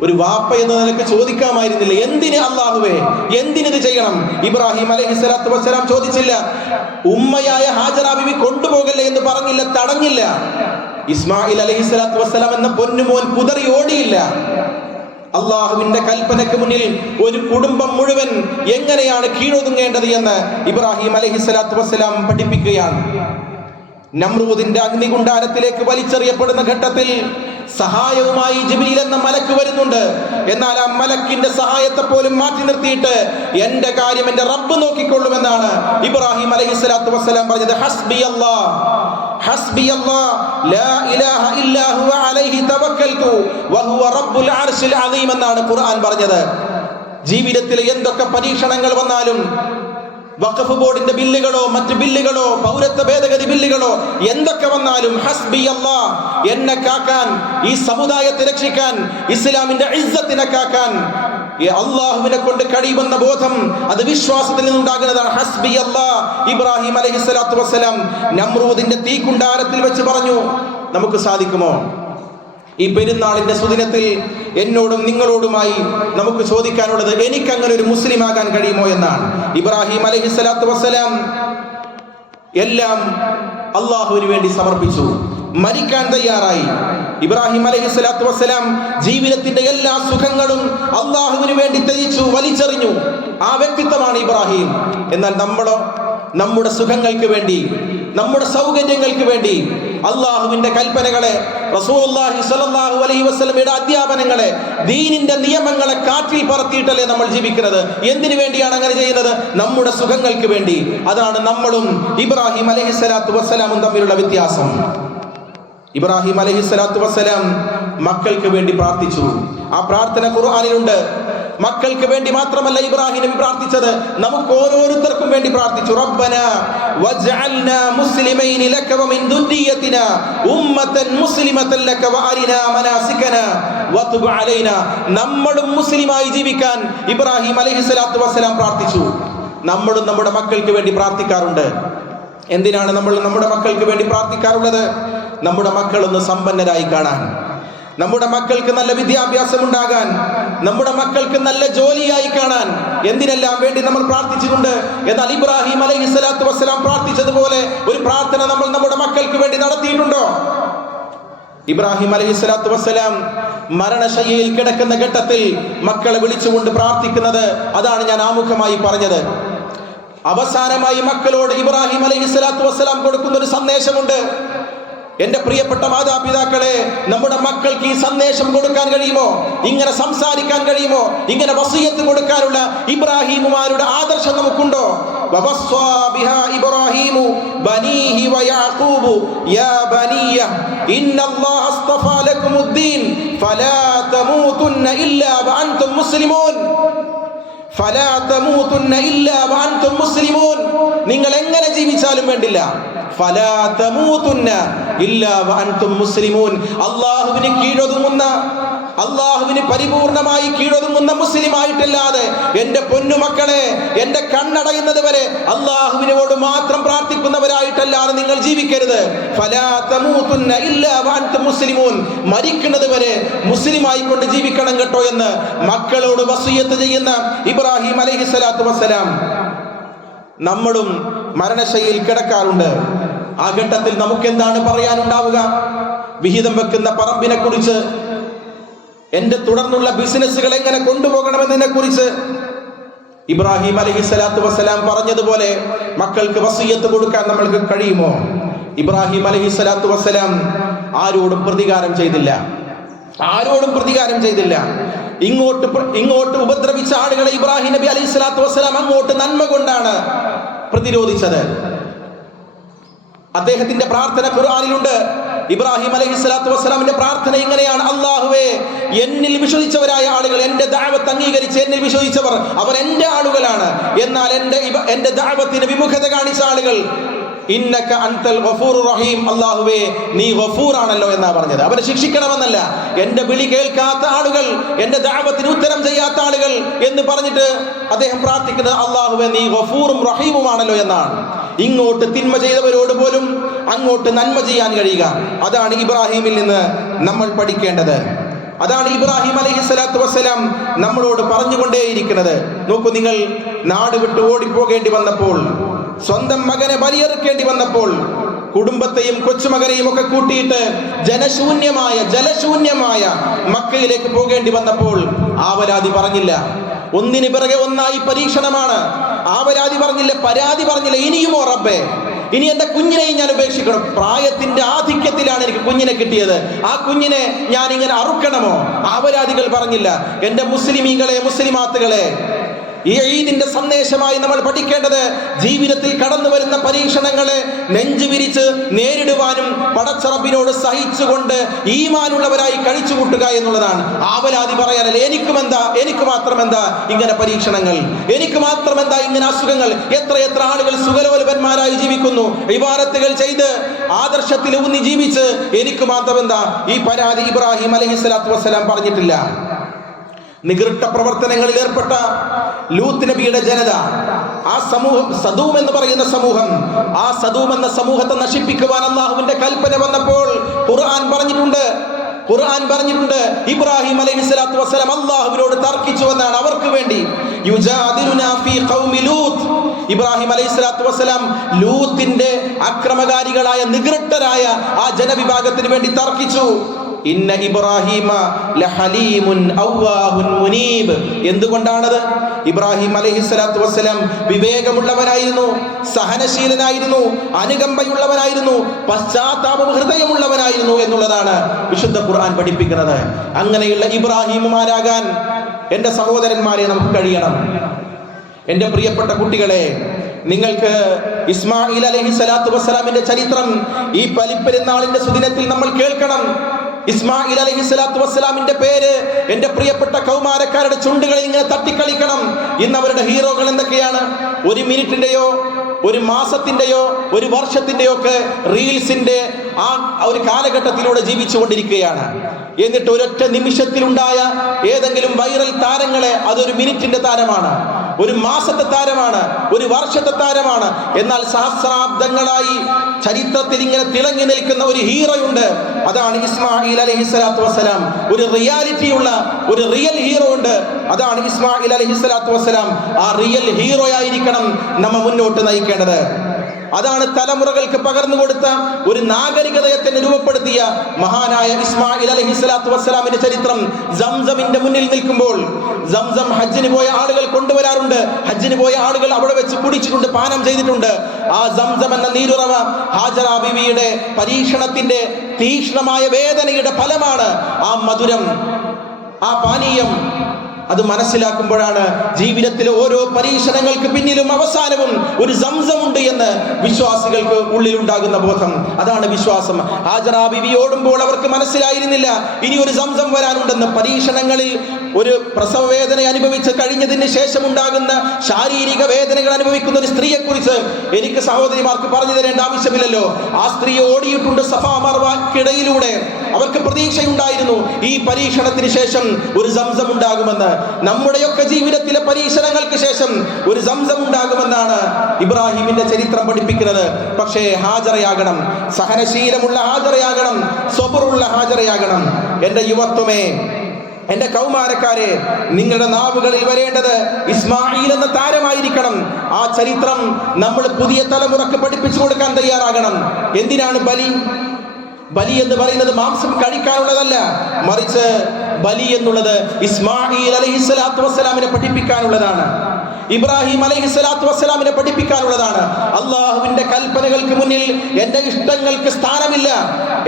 ഒരു വാപ്പ എന്ന നിലക്ക് ചോദിക്കാമായിരുന്നില്ല, എന്തിന് അല്ലാഹുവേ, എന്തിനിത് ചെയ്യണം? ഇബ്രാഹിം അലൈഹിസ്സലാത്തു വസ്സലാം ചോദിച്ചില്ല. ഉമ്മയായ ഹാജറ ബീവി കൊണ്ടുപോകല്ലേ എന്ന് പറഞ്ഞില്ല, തടഞ്ഞില്ല. ഇസ്മായിൽ അലൈഹിസ്സലാത്തു വസ്സലാം എന്ന പൊന്നുമോൻ കുതറി ഓടിയില്ല. അള്ളാഹുവിന്റെ കൽപ്പനയ്ക്ക് മുന്നിൽ ഒരു കുടുംബം മുഴുവൻ എങ്ങനെയാണ് കീഴൊതുങ്ങേണ്ടത് എന്ന് ഇബ്രാഹിം അലൈഹിസ്സലാത്തു വസ്സലാം പഠിപ്പിക്കുകയാണ്. നമ്രൂദിന്റെ അഗ്നികുണ്ഡാരത്തിലേക്ക് വലിച്ചെറിയപ്പെടുന്ന ഘട്ടത്തിൽ സഹായവുമായി ജിബ്രീൽ എന്ന മലക്ക് വരുന്നുണ്ട്. എന്നാൽ ആ മലക്കിന്റെ സഹായത്തെ പോലും മാറ്റി നിർത്തിയിട്ട് എന്റെ കാര്യം എന്റെ റബ്ബ് നോക്കിക്കൊള്ളുമെന്നാണ് ഇബ്രാഹിം അലൈഹിസ്സലാത്തു വസ്സലാം പറഞ്ഞത്. ഹസ്ബിയല്ലാഹ് ലാ ഇലാഹ ഇല്ലാ ഹുവ അലൈഹി തവക്കൽതു വഹുവ റബ്ബുൽ അർശിൽ അദീം എന്നാണ് ഖുർആൻ പറഞ്ഞത്. ജീവിതത്തിലെ എന്തൊക്കെ പരീക്ഷണങ്ങൾ വന്നാലും, വഖഫ് ബോർഡിന്റെ ബില്ലുകളോ മറ്റു ബില്ലുകളോ പൗരത്വ ഭേദഗതി ബില്ലുകളോ എന്തൊക്കെ വന്നാലും ഹസ്ബി അല്ലാഹ്, എന്നെ കാക്കാൻ, ഈ സമുദായത്തെ രക്ഷിക്കാൻ, ഇസ്ലാമിന്റെ ഇസ്സത്തിനെ കാക്കാൻ അള്ളാഹുവിനെ കൊണ്ട് കഴിയുമെന്ന ബോധം, അത് വിശ്വാസത്തിൽ നിന്നുണ്ടാകുന്നതാണ്. ഹസ്ബി അല്ലാഹ്. ഇബ്രാഹിം അലൈഹിസ്സലാത്തു വസ്സലാം നമ്രൂദിന്റെ തീക്കുണ്ടാരത്തിൽ വെച്ച് പറഞ്ഞു. നമുക്ക് സാധിക്കുമോ? ഈ പെരുന്നാളിന്റെ സുദിനത്തിൽ എന്നോടും നിങ്ങളോടുമായി നമുക്ക് ചോദിക്കാനുള്ളത്, എനിക്കങ്ങനെ ഒരു മുസ്ലിം ആകാൻ കഴിയുമോ എന്നാണ്. ഇബ്രാഹിം അലൈഹിസ്സലാത്തു വസ്സലാം എല്ലാം അള്ളാഹുവിന് വേണ്ടി സമർപ്പിച്ചു, മരിക്കാൻ തയ്യാറായി. ഇബ്രാഹിം അലൈഹിസ്സലാത്തു വസ്സലാം ജീവിതത്തിന്റെ എല്ലാ സുഖങ്ങളും അള്ളാഹുവിന് വേണ്ടി ത്യജിച്ചു, വലിച്ചെറിഞ്ഞു. ആ വ്യക്തിത്വമാണ് ഇബ്രാഹിം. എന്നാൽ നമ്മളോ നമ്മുടെ സുഖങ്ങൾക്ക് വേണ്ടി, നമ്മുടെ സൗകര്യങ്ങൾക്ക് വേണ്ടി അള്ളാഹുവിന്റെ കൽപ്പനകളെ, റസൂലുള്ളാഹി സ്വല്ലല്ലാഹു അലൈഹി വസല്ലമയുടെ അധ്യാപനങ്ങളെ, ദീനിന്റെ നിയമങ്ങളെ കാറ്റിൽ പറത്തിയിട്ടല്ലേ നമ്മൾ ജീവിക്കുന്നത്? എന്തിനു വേണ്ടിയാണ് അങ്ങനെ ചെയ്യുന്നത്? നമ്മുടെ സുഖങ്ങൾക്ക് വേണ്ടി. അതാണ് നമ്മളും ഇബ്രാഹിം അലൈഹിസ്സലാത്തു വസ്സലാമും തമ്മിലുള്ള വ്യത്യാസം. ഇബ്രാഹിം അലൈഹിസ്സലാത്തു വസ്സലാം മക്കൾക്ക് വേണ്ടി പ്രാർത്ഥിച്ചു. ആ പ്രാർത്ഥന ഖുർആനിലുണ്ട്. മക്കൾക്ക് വേണ്ടി മാത്രമല്ല ഇബ്രാഹിം നബി പ്രാർത്ഥിച്ചത്, നമുക്ക് ഓരോരുത്തർക്കും വേണ്ടി പ്രാർത്ഥിച്ചു. റബ്ബനാ വജ്അൽനാ മുസ്ലിമൈനി ലക വമിൻ ദുർരിയതിനാ ഉമ്മതൻ മുസ്ലിമതൻ ലക വഅരിനാ മനാസികനാ വതുബ് അലൈനാ. നമ്മളും മുസ്ലിമായി ജീവിക്കാൻ ഇബ്രാഹിം അലൈഹിസ്സലാത്തു വസ്സലാം പ്രാർത്ഥിച്ചു. നമ്മളും നമ്മുടെ മക്കൾക്ക് വേണ്ടി പ്രാർത്ഥിക്കാറുണ്ട്. എന്തിനാണ് നമ്മൾ നമ്മുടെ മക്കൾക്ക് വേണ്ടി പ്രാർത്ഥിക്കാറുള്ളത്? നമ്മുടെ മക്കളൊന്ന് സമ്പന്നരായി കാണാൻ, നമ്മുടെ മക്കൾക്ക് നല്ല വിദ്യാഭ്യാസം ഉണ്ടാകാൻ, നമ്മുടെ മക്കൾക്ക് നല്ല ജോലിയായി കാണാൻ, എന്തിനെല്ലാം വേണ്ടി നമ്മൾ പ്രാർത്ഥിച്ചിട്ടുണ്ട്. എന്നാൽ ഇബ്രാഹിം അലൈഹിസ്സലാത്തു വസ്സലാം പ്രാർത്ഥിച്ചതുപോലെ ഒരു പ്രാർത്ഥന നമ്മൾ നമ്മുടെ മക്കൾക്ക് വേണ്ടി നടത്തിയിട്ടുണ്ടോ? ഇബ്രാഹിം അലൈഹിസ്സലാത്തു വസ്സലാം മരണശയ്യയിൽ കിടക്കുന്ന ഘട്ടത്തിൽ മക്കളെ വിളിച്ചുകൊണ്ട് പ്രാർത്ഥിക്കുന്നത് അതാണ് ഞാൻ ആമുഖമായി പറഞ്ഞത്. അവസാനമായി മക്കളോട് ഇബ്രാഹിം അലൈഹിസ്സലാത്തു വസ്സലാം കൊടുക്കുന്ന ഒരു സന്ദേശമുണ്ട്. എന്റെ പ്രിയപ്പെട്ട മാതാപിതാക്കളെ, നമ്മുടെ മക്കൾക്ക് ഈ സന്ദേശം കൊടുക്കാൻ കഴിയുമോ? ഇങ്ങനെ സംസാരിക്കാൻ കഴിയുമോ? ഇങ്ങനെ വസിയത്ത് കൊടുക്കാനുള്ള ഇബ്രാഹിമുമാരുടെ ആദർശം നമുക്കുണ്ടോ? വവസ്വാ ബിഹാ ഇബ്രാഹിമു ബനീഹി വയാഖൂബു യാ ബനിയ ഇന്നല്ലാഹ അസ്തഫാ ലക്കുമുദ്ദീൻ ഫലാ തമൂതുന്ന ഇല്ലാ വഅൻതും മുസ്ലിമൂൻ. ഫലാ തമൂതുന്ന ഇല്ലാ വഅൻതും മുസ്ലിമൂൻ. നിങ്ങൾ എങ്ങനെ ജീവിച്ചാലും വേണ്ടില്ല, ഫലാ തമൂതുന്ന ഇല്ലാ വഅൻതും മുസ്ലിമൂൻ. അല്ലാഹുവിന് കീഴൊതുങ്ങുന്ന, അല്ലാഹുവിന് പരിപൂർണമായി കീഴൊതുങ്ങുന്ന മുസ്ലിമായിട്ടല്ലാതെ എന്റെ പൊന്നുമക്കളെ, എന്റെ കണ്ണടയുന്നത് വരെ അല്ലാഹുവിനോട് മാത്രം പ്രാർത്ഥിക്കുന്നവരായിട്ടല്ലാതെ നിങ്ങൾ ജീവിക്കരുത്. ഫലാ തമൂതുന്ന ഇല്ലാ വഅൻതും മുസ്ലിമൂൻ. മരിക്കുന്നത് വരെ മുസ്ലിമായി കൊണ്ട് ജീവിക്കണം കേട്ടോ എന്ന് മക്കളോട് വസിയത്ത് ചെയ്യുന്ന ഇബ്രാഹിം അലൈഹിസ്സലാത്തു വസ്സലാം. നമ്മളും മരണശയ്യയിൽ കിടക്കാറുണ്ട്. ആ ഘട്ടത്തിൽ നമുക്ക് എന്താണ് പറയാനുണ്ടാവുക? വിഹിതം വെക്കുന്ന പറമ്പിനെ കുറിച്ച്, എന്റെ തുടർന്നുള്ള ബിസിനസ്സുകൾ എങ്ങനെ കൊണ്ടുപോകണമെന്നതിനെ കുറിച്ച് ഇബ്രാഹിം അലൈഹിസ്സലാത്തു വസ്സലാം പറഞ്ഞതുപോലെ മക്കൾക്ക് വസിയത്ത് കൊടുക്കാൻ നമ്മൾക്ക് കഴിയുമോ? ഇബ്രാഹിം അലൈഹിസ്സലാത്തു വസ്സലാം ആരോടും പ്രതികാരം ചെയ്തില്ല, ആരോടും പ്രതികാരം ചെയ്തില്ല. ഇങ്ങോട്ട് ഉപദ്രവിച്ച ആളുകളെ ഇബ്രാഹിം നബി അലൈഹിസ്സലാത്തു വസ്സലാം അങ്ങോട്ട് നന്മ കൊണ്ടാണ് പ്രതിരോധിച്ചത്. അദ്ദേഹത്തിന്റെ പ്രാർത്ഥന ഖുർആനിലുണ്ട്. ഇബ്രാഹിം അലൈഹിസ്സലാത്തു വസ്സലാമിന്റെ പ്രാർത്ഥന ഇങ്ങനെയാണ്: അല്ലാഹുവേ, എന്നിൽ വിശ്വസിച്ചവരായ ആളുകൾ, എന്റെ ദഅവത്ത് അംഗീകരിച്ച് എന്നിൽ വിശ്വസിച്ചവർ, അവർ എന്റെ ആളുകളാണ്. എന്നാൽ എന്റെ ദഅവത്തിന് വിമുഖത കാണിച്ച ആളുകൾ, ഇന്നക അൻതൽ ഗഫൂറുർ റഹീം, അല്ലാഹുവേ നീ ഗഫൂർ ആണല്ലോ എന്നാ പറഞ്ഞത്. അവരെ ശിക്ഷിക്കണമെന്നല്ല. എന്റെ വിളി കേൾക്കാത്ത ആളുകൾ, എന്റെ ദഅവത്തിന് ഉത്തരം ചെയ്യാത്ത ആളുകൾ എന്ന് പറഞ്ഞിട്ട് അദ്ദേഹം പ്രാർത്ഥിക്കുന്നത് അല്ലാഹുവേ നീ ഗഫൂറും റഹീമുമാണല്ലോ എന്നാണ്. ഇങ്ങോട്ട് തിന്മ ചെയ്തവരോട് പോലും അങ്ങോട്ട് നന്മ ചെയ്യാൻ കഴിയുക, അതാണ് ഇബ്രാഹിമിൽ നിന്ന് നമ്മൾ പഠിക്കേണ്ടത്. അതാണ് ഇബ്രാഹിം അലൈഹിസ്സലാത്തു വസ്സലാം നമ്മളോട് പറഞ്ഞുകൊണ്ടേയിരിക്കുന്നത്. നോക്കൂ, നിങ്ങൾ നാട് വിട്ട് ഓടിപ്പോകേണ്ടി വന്നപ്പോൾ, സ്വന്തം മകനെ ബലിയെറുക്കേണ്ടി വന്നപ്പോൾ, കുടുംബത്തെയും കൊച്ചുമകനെയും ഒക്കെ കൂട്ടിയിട്ട് ജലശൂന്യമായ മക്കയിലേക്ക് പോകേണ്ടി വന്നപ്പോൾ ആവലാതി പറഞ്ഞില്ല. ഒന്നിന് പിറകെ ഒന്നായി പരീക്ഷണമാണ്. ആവലാതി പറഞ്ഞില്ല, പരാതി പറഞ്ഞില്ല. ഇനിയുമോ റബ്ബേ, ഇനി എന്റെ കുഞ്ഞിനെയും ഞാൻ ഉപേക്ഷിക്കണം. പ്രായത്തിന്റെ ആധിക്യത്തിലാണ് എനിക്ക് കുഞ്ഞിനെ കിട്ടിയത്, ആ കുഞ്ഞിനെ ഞാൻ ഇങ്ങനെ അറുക്കണമോ? ആവലാതികൾ പറഞ്ഞില്ല. എന്റെ മുസ്ലിമീങ്ങളെ, മുസ്ലിമാത്തുകളെ, ഈ ഈദിന്റെ സന്ദേശമായി നമ്മൾ പഠിക്കേണ്ടത് ജീവിതത്തിൽ കടന്നു വരുന്ന പരീക്ഷണങ്ങളെ നെഞ്ചു വിരിച്ച് നേരിടുവാനും പടച്ചറബിനോട് സഹിച്ചുകൊണ്ട് ഈമാനുള്ളവരായി കഴിച്ചുകൂട്ടുക എന്നുള്ളതാണ്. ആവലാതി പറയാനല്ല. എനിക്ക് മാത്രമെന്താ ഇങ്ങനെ പരീക്ഷണങ്ങൾ, എനിക്ക് മാത്രമെന്താ ഇങ്ങനെ അസുഖങ്ങൾ? എത്ര ആളുകൾ സുഖലോലുപന്മാരായി ജീവിക്കുന്നു, ഇബാദത്തുകൾ ചെയ്ത് ആദർശത്തിൽ ഊന്നി ജീവിച്ച്, എനിക്ക് മാത്രമെന്താ? ഈ പരാതി ഇബ്രാഹിം അലൈഹിസ്സലാത്തു വസ്സലാം പറഞ്ഞിട്ടില്ല. നികൃഷ്ട പ്രവർത്തനങ്ങളിൽ ഏർപ്പെട്ട ലൂത്ത് നബിയുടെ ജനത, ആ സമൂഹം, സദൂം എന്ന് പറയുന്ന സമൂഹം, ആ സദൂം എന്ന സമൂഹത്തെ നശിപ്പിക്കുവാൻ അല്ലാഹുവിന്റെ കൽപ്പന വന്നപ്പോൾ ഖുർആൻ പറഞ്ഞിട്ടുണ്ട് ഇബ്രാഹിം അലൈഹിസ്സലാത്തു വസ്സലാം അല്ലാഹുവിനോട് തർക്കിച്ചു എന്നാണ്. അവർക്ക് വേണ്ടി യുജാദിലുനാ ഫീ ഖൗമി ലൂത്ത്, ഇബ്രാഹിം അലൈഹിസ്സലാത്തു വസ്സലാം ലൂത്തിന്റെ അക്രമകാരികളായ നികൃഷ്ടരായ ആ ജനവിഭാഗത്തിന് വേണ്ടി തർക്കിച്ചു. ഇന്ന ഇബ്രാഹിമ ലഹലീമുൻ അവ്വാഹുൻ മുനീബ്. എന്തുകൊണ്ടാണത്? ഇബ്രാഹിം അലൈഹിസ്സലാത്തു വസ്സലാം വിവേകമുള്ളവനായിരുന്നു, സഹനശീലനായിരുന്നു, അനുകമ്പയുള്ളവനായിരുന്നു, പശ്ചാത്താപ ഹൃദയമുള്ളവനായിരുന്നു എന്നുള്ളതാണ് വിശുദ്ധ ഖുർആൻ പഠിപ്പിക്കുന്നത്. അങ്ങനെയുള്ള ഇബ്രാഹിമുമാരാകാൻ എൻ്റെ സഹോദരന്മാരെ നമുക്ക് കഴിയണം. എൻ്റെ പ്രിയപ്പെട്ട കുട്ടികളെ, നിങ്ങൾക്ക് ഇസ്മായിൽ അലൈഹിസ്സലാത്തു വസ്സലാമിന്റെ ചരിത്രം ഈ ബലിപ്പെരുന്നാളിന്റെ സുദിനത്തിൽ നമ്മൾ കേൾക്കണം. ഇസ്മായിൽ അലൈഹിസ്സലാത്തു വസ്സലാമിന്റെ പേര് എന്റെ പ്രിയപ്പെട്ട കൗമാരക്കാരുടെ ചുണ്ടുകളിൽ ഇങ്ങനെ തട്ടിക്കളിക്കണം. ഇന്ന് അവരുടെ ഹീറോകൾ എന്തൊക്കെയാണ്? ഒരു മിനിറ്റിന്റെയോ ഒരു മാസത്തിന്റെയോ ഒരു വർഷത്തിന്റെയോ ഒക്കെ റീൽസിന്റെ ആ ഒരു കാലഘട്ടത്തിലൂടെ ജീവിച്ചു കൊണ്ടിരിക്കുകയാണ്. എന്നിട്ട് ഒരൊറ്റ നിമിഷത്തിലുണ്ടായ ഏതെങ്കിലും വൈറൽ താരങ്ങളെ അതൊരു മിനിറ്റിന്റെ താരമാണ്. ഒരു മാസത്തെ താരമാണ്, ഒരു വർഷത്തെ താരമാണ്. എന്നാൽ സഹസ്രാബ്ദങ്ങളായി ചരിത്രത്തിൽ ഇങ്ങനെ തിളങ്ങി നിൽക്കുന്ന ഒരു ഹീറോയുണ്ട്. അതാണ് ഇസ്മായിൽ അലൈഹിസ്സലാത്തു വസ്സലാം. ഒരു റിയാലിറ്റിയുള്ള ഒരു റിയൽ ഹീറോ ഉണ്ട്. അതാണ് ഇസ്മായിൽ അലൈഹിസ്സലാത്തു വസ്സലാം. ആ റിയൽ ഹീറോ ആയിരിക്കണം നമ്മെ മുന്നോട്ട് നയിക്കേണ്ടത്. അതാണ് തലമുറകൾക്ക് പകർന്നു കൊടുത്ത ഒരു നാഗരികതയെ തന്നെ രൂപപ്പെടുത്തിയ മഹാനായ ഇസ്മായിൽ അലൈഹിസ്സലാത്തു വസ്സലാമിന്റെ ചരിത്രം. സംസമിന്റെ മുന്നിൽ നിൽക്കുമ്പോൾ, സംസം ഹജ്ജിന് പോയ ആളുകൾ കൊണ്ടുവരാറുണ്ട്. ഹജ്ജിന് പോയ ആളുകൾ അവിടെ വെച്ച് കുടിച്ചിട്ടുണ്ട്, പാനം ചെയ്തിട്ടുണ്ട്. ആ സംസം എന്ന നീരുറവ ഹാജറ ബീവിയുടെ പരീക്ഷണത്തിന്റെ തീക്ഷ്ണമായ വേദനയുടെ ഫലമാണ് ആ മധുരം, ആ പാനീയം. അത് മനസ്സിലാക്കുമ്പോഴാണ് ജീവിതത്തിലെ ഓരോ പരീക്ഷണങ്ങൾക്ക് പിന്നിലും അവസാനവും ഒരു സംസമുണ്ട് എന്ന് വിശ്വാസികൾക്ക് ഉള്ളിലുണ്ടാകുന്ന ബോധം. അതാണ് വിശ്വാസം. ഹാജറ ബീവി ഓടുമ്പോൾ അവർക്ക് മനസ്സിലായിരുന്നില്ല ഇനി ഒരു സംസം വരാനുണ്ടെന്ന്. പരീക്ഷണങ്ങളിൽ ഒരു പ്രസവ വേദന അനുഭവിച്ച് കഴിഞ്ഞതിന് ശേഷം ഉണ്ടാകുന്ന ശാരീരിക വേദനകൾ അനുഭവിക്കുന്ന ഒരു സ്ത്രീയെ കുറിച്ച് എനിക്ക് സഹോദരിമാർക്ക് പറഞ്ഞു തരേണ്ട ആവശ്യമില്ലല്ലോ. ആ സ്ത്രീ ഓടിയിട്ടുണ്ട് സഫാ മർവക്കിടയിലൂടെ. അവർക്ക് പ്രതീക്ഷയുണ്ടായിരുന്നു ഈ പരീക്ഷണത്തിന് ശേഷം ഒരു സംസം ഉണ്ടാകുമെന്ന്. നമ്മുടെയൊക്കെ ജീവിതത്തിലെ പരീക്ഷണങ്ങൾക്ക് ശേഷം ഒരു സംസം ഉണ്ടാകുമെന്നാണ് ഇബ്രാഹിമിന്റെ ചരിത്രം പഠിപ്പിക്കുന്നത്. പക്ഷേ ഹാജറയാകണം, സഹനശീലമുള്ള ഹാജറയാകണം, സ്വബറുള്ള ഹാജറയാകണം. എന്റെ യുവത്വമേ, എന്റെ കൗമാരക്കാരെ, നിങ്ങളുടെ നാവുകളിൽ വരേണ്ടത് ഇസ്മായിൽ എന്ന താരമായിരിക്കണം. ആ ചരിത്രം നമ്മൾ പുതിയ തലമുറക്ക് പഠിപ്പിച്ചു കൊടുക്കാൻ തയ്യാറാകണം. എന്തിനാണ് ബലി? ബലി എന്ന് പറയുന്നത് മാംസം കഴിക്കാനുള്ളതല്ല, മറിച്ച് ബലി എന്നുള്ളത് ഇസ്മായിൽ അലൈഹിസ്സലാത്തു വസ്സലാമിനെ പഠിപ്പിക്കാനുള്ളതാണ്. ഇബ്രാഹിം അലൈഹിസ്സലാത്തു വസ്സലാമിനെ പഠിപ്പിക്കാനുള്ളതാണ്. അള്ളാഹുവിന്റെ കൽപ്പനകൾക്ക് മുന്നിൽ എന്റെ ഇഷ്ടങ്ങൾക്ക് സ്ഥാനമില്ല,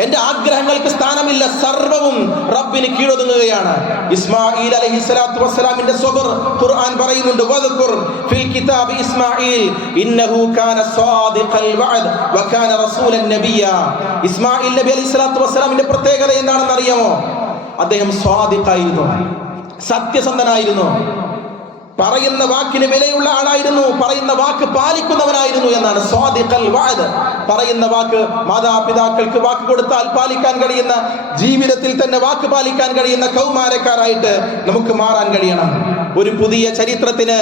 എന്റെ ആഗ്രഹങ്ങൾക്ക് സ്ഥാനമില്ല. സർവവും റബ്ബിന് കീഴൊതുങ്ങുകയാണ്. ഇസ്മായിൽ അലൈഹിസ്സലാത്തു വസ്സലാമിന്റെ സ്വബർ ഖുർആൻ പറയുന്നുണ്ട്. വദ്കുർ ഫിൽ കിതാബി ഇസ്മായിൽ ഇന്നഹു കാന സാദിഖൽ വഅദ് വകാന റസൂലൻ നബിയ. ഇസ്മായിൽ നബി അലൈഹിസ്സലാത്തു വസ്സലാമിന്റെ പ്രത്യേകത എന്താണെന്ന് അറിയാമോ? അദ്ദേഹം സ്വാദിഖായിരുന്നു, സത്യസന്ധനായിരുന്നു, പറയുന്ന വാക്കിന് വിലയുള്ള ആളായിരുന്നു, പറയുന്ന വാക്ക് പാലിക്കുന്നവനായിരുന്നു എന്നാണ് സ്വാദിഖൽ വഅദ്. പറയുന്ന വാക്ക്, മാതാപിതാക്കൾക്ക് വാക്ക് കൊടുത്താൽ പാലിക്കാൻ കഴിയുന്ന, ജീവിതത്തിൽ തന്നെ വാക്ക് പാലിക്കാൻ കഴിയുന്ന കൗമാരക്കാരായിട്ട് നമുക്ക് മാറാൻ കഴിയണം. ഒരു പുതിയ ചരിത്രത്തിന്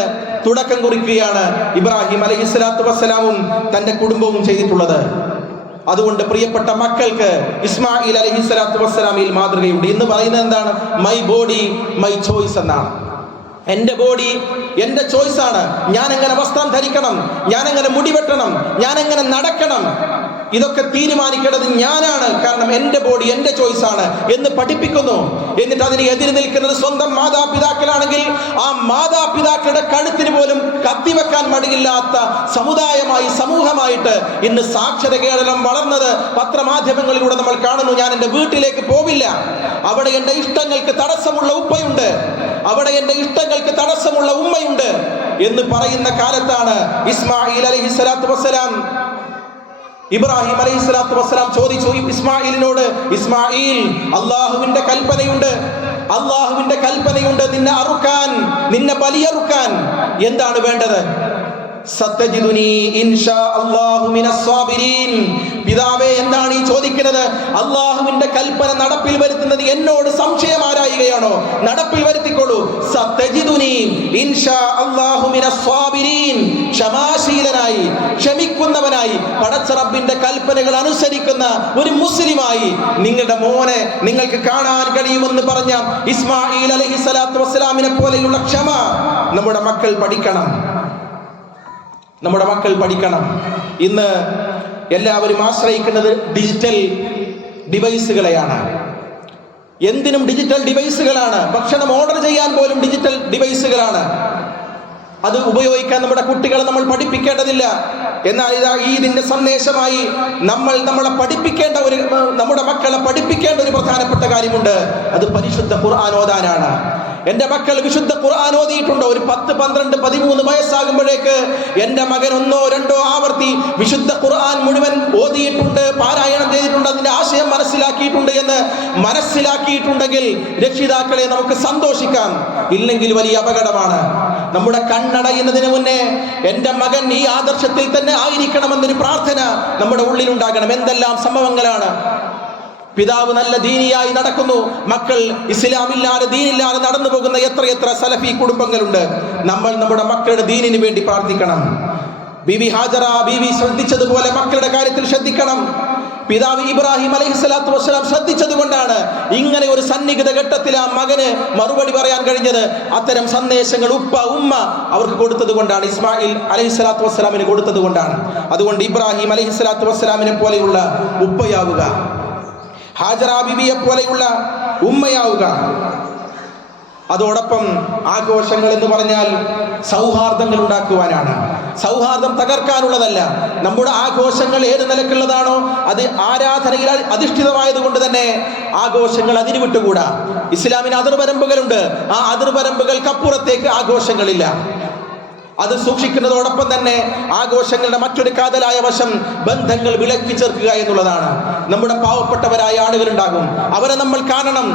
തുടക്കം കുറിക്കുകയാണ് ഇബ്രാഹിം അലൈഹിസ്സലാത്തു വസ്സലാമും തന്റെ കുടുംബവും ചെയ്തിട്ടുള്ളത്. അതുകൊണ്ട് പ്രിയപ്പെട്ട മക്കൾക്ക് ഇസ്മായിൽ അലൈഹിസ്സലാത്തു വസ്സലാമിൽ മാതൃകയുണ്ട്. ഇന്ന് പറയുന്നത് എന്താണ്? മൈ ബോഡി മൈ ചോയ്സ് എന്നാണ്. എന്റെ ബോഡി എന്റെ ചോയ്സ് ആണ്. ഞാൻ എങ്ങനെ വസ്ത്രം ധരിക്കണം, ഞാൻ എങ്ങനെ മുടി വെട്ടണം, ഞാൻ എങ്ങനെ നടക്കണം, ഇതൊക്കെ തീരുമാനിക്കേണ്ടത് ഞാനാണ്. കാരണം എന്റെ ബോഡി എന്റെ ചോയ്സ് ആണ് എന്ന് പഠിപ്പിക്കുന്നു. എന്നിട്ട് അതിന് എതിര് നിൽക്കുന്നത് സ്വന്തം മാതാപിതാക്കളാണെങ്കിൽ ആ മാതാപിതാക്കളുടെ കഴുത്തിന് പോലും കത്തിവെക്കാൻ മടിയില്ലാത്ത സമുദായമായി, സമൂഹമായിട്ട് ഇന്ന് സാക്ഷര കേരളം വളർന്നത് പത്രമാധ്യമങ്ങളിലൂടെ നമ്മൾ കാണുന്നു. ഞാൻ എൻ്റെ വീട്ടിലേക്ക് പോവില്ല, അവിടെ എൻ്റെ ഇഷ്ടങ്ങൾക്ക് തടസ്സമുള്ള ഉപ്പയുണ്ട്, അവിടെ എൻ്റെ ഇഷ്ടങ്ങൾക്ക് തടസ്സമുള്ള ഉമ്മയുണ്ട് എന്ന് പറയുന്ന കാലത്താണ് ഇസ്മായിൽ അലൈഹിസ്സലാത്തു വസ്സലാം, ഇബ്രാഹിം അലൈഹിസ്സലാത്തു വസ്സലാം ചോദിച്ചു ഇസ്മായിലിനോട്, ഇസ്മായിൽ, അള്ളാഹുവിന്റെ കൽപ്പനയുണ്ട്, അള്ളാഹുവിന്റെ കൽപ്പനയുണ്ട് നിന്നെ അറുക്കാൻ, നിന്നെ ബലിയറുക്കാൻ. എന്താണ് വേണ്ടത്? സത്തജിദുനി ഇൻഷാ അല്ലാഹു മിനസ് സാബിരീൻ. പിതാവേ, എന്താണ് ഈ ചോദിക്കുന്നത്? അള്ളാഹുവിന്റെ കൽപ്പന നടപ്പിൽ വരുത്തുന്നത് എന്നോട് സംശയം ആരായുകയാണോ? നടപ്പിൽ വരുത്തിക്കോളൂ. സത്തജിദുനി ഇൻഷാ അല്ലാഹു മിനസ് സാബിരീൻ. ക്ഷമാശീലനായി, ക്ഷമിക്കുന്നവനായി, പടച്ച റബ്ബിന്റെ കൽപ്പനകൾ അനുസരിക്കുന്ന ഒരു മുസ്ലിമായി നിങ്ങളുടെ മോനെ നിങ്ങൾക്ക് കാണാൻ കഴിയുമെന്ന് പറഞ്ഞ ഇസ്മായിൽ അലൈഹിസ്സലാത്തു വസ്സലാമിനെ പോലെയുള്ള ക്ഷമ നമ്മുടെ മക്കൾ പഠിക്കണം, നമ്മുടെ മക്കൾ പഠിക്കണം. ഇന്ന് എല്ലാവരും ആശ്രയിക്കുന്നത് ഡിജിറ്റൽ ഡിവൈസുകളെയാണ്. എന്തിനും ഡിജിറ്റൽ ഡിവൈസുകളാണ്. ഭക്ഷണം ഓർഡർ ചെയ്യാൻ പോലും ഡിജിറ്റൽ ഡിവൈസുകളാണ്. അത് ഉപയോഗിക്കാൻ നമ്മുടെ കുട്ടികളെ നമ്മൾ പഠിപ്പിക്കേണ്ടതില്ല. എന്നാൽ ഇതാ ഈദിന്റെ സന്ദേശമായി നമ്മളെ പഠിപ്പിക്കേണ്ട നമ്മുടെ മക്കളെ പഠിപ്പിക്കേണ്ട ഒരു പ്രധാനപ്പെട്ട കാര്യമുണ്ട്. അത് പരിശുദ്ധ ഖുർആൻ ഓതാനാണ്. എൻ്റെ മക്കൾ വിശുദ്ധ ഖുർആൻ ഓതിയിട്ടുണ്ടോ? ഒരു 10, 12, 13 വയസ്സാകുമ്പോഴേക്ക് എൻ്റെ മകൻ 1, 2 ആവർത്തി വിശുദ്ധ ഖുർആൻ മുഴുവൻ ഓതിയിട്ടുണ്ട്, പാരായണം ചെയ്തിട്ടുണ്ട്, അതിന്റെ ആശയം മനസ്സിലാക്കിയിട്ടുണ്ട് എന്ന് മനസ്സിലാക്കിയിട്ടുണ്ടെങ്കിൽ രക്ഷിതാക്കളെ നമുക്ക് സന്തോഷിക്കാം. ഇല്ലെങ്കിൽ വലിയ അപകടമാണ്. നമ്മുടെ കണ്ണടയുന്നതിന് മുന്നേ എൻ്റെ മകൻ ഈ ആദർശത്തിൽ തന്നെ ആയിരിക്കണമെന്നൊരു പ്രാർത്ഥന നമ്മുടെ ഉള്ളിലുണ്ടാകണം. എന്തെല്ലാം സംഭവങ്ങളാണ് പിതാവ് നല്ല ദീനിയായി നടക്കുന്നു, മക്കൾ ഇസ്ലാമില്ലാതെ ദീനില്ലാതെ നടന്നു പോകുന്ന എത്രയെത്ര സലഫി കുടുംബങ്ങളുണ്ട്. നമ്മൾ നമ്മുടെ മക്കളുടെ ദീനിന് വേണ്ടി പ്രാർത്ഥിക്കണം. ബീവി ഹാജറ ബീവി ശ്രദ്ധിച്ചതുപോലെ മക്കളുടെ കാര്യത്തിൽ ശ്രദ്ധിക്കണം. പിതാവ് ഇബ്രാഹിം അലൈഹിസ്സലാത്തു വസ്സലാം ശ്രദ്ധിച്ചതുകൊണ്ടാണ് ഇങ്ങനെ ഒരു സന്നിഗ്ധ ഘട്ടത്തിൽ ആ മകന് മറുപടി പറയാൻ കഴിഞ്ഞത്. അത്തരം സന്ദേശങ്ങൾ ഉപ്പ ഉമ്മ അവർക്ക് കൊടുത്തത് കൊണ്ടാണ്, ഇസ്മായിൽ അലൈഹിസ്സലാത്തു വസ്സലാമിന് കൊടുത്തത് കൊണ്ടാണ്. അതുകൊണ്ട് ഇബ്രാഹിം അലൈഹിസ്സലാത്തു വസ്സലാമിനെ പോലെയുള്ള ഉപ്പയാവുക, ഹാജറ ബീവിയെ പോലെയുള്ള ഉമ്മയാവുക. അതോടൊപ്പം ആഘോഷങ്ങൾ എന്ന് പറഞ്ഞാൽ സൗഹാർദ്ദങ്ങൾ ഉണ്ടാക്കുവാനാണ്, സൗഹാർദ്ദം തകർക്കാനുള്ളതല്ല. നമ്മുടെ ആഘോഷങ്ങൾ ഏത് നിലക്കുള്ളതാണോ അത് ആരാധനയിൽ അധിഷ്ഠിതമായത് കൊണ്ട് തന്നെ ആഘോഷങ്ങൾ അതിന് വിട്ടുകൂടാ. ഇസ്ലാമിന് അതിർവരമ്പുകളുണ്ട്, ആ അതിർവരമ്പുകൾക്കപ്പുറത്തേക്ക് ആഘോഷങ്ങളില്ല. അത് സൂക്ഷിക്കുന്നതോടൊപ്പം തന്നെ ആഘോഷങ്ങളുടെ മറ്റൊരു കാതലായ വശം ബന്ധങ്ങൾ വിളക്കി ചേർക്കുക എന്നുള്ളതാണ്. നമ്മുടെ പാവപ്പെട്ടവരായ ആളുകളുണ്ടാകും, അവരെ നമ്മൾ കാണണം.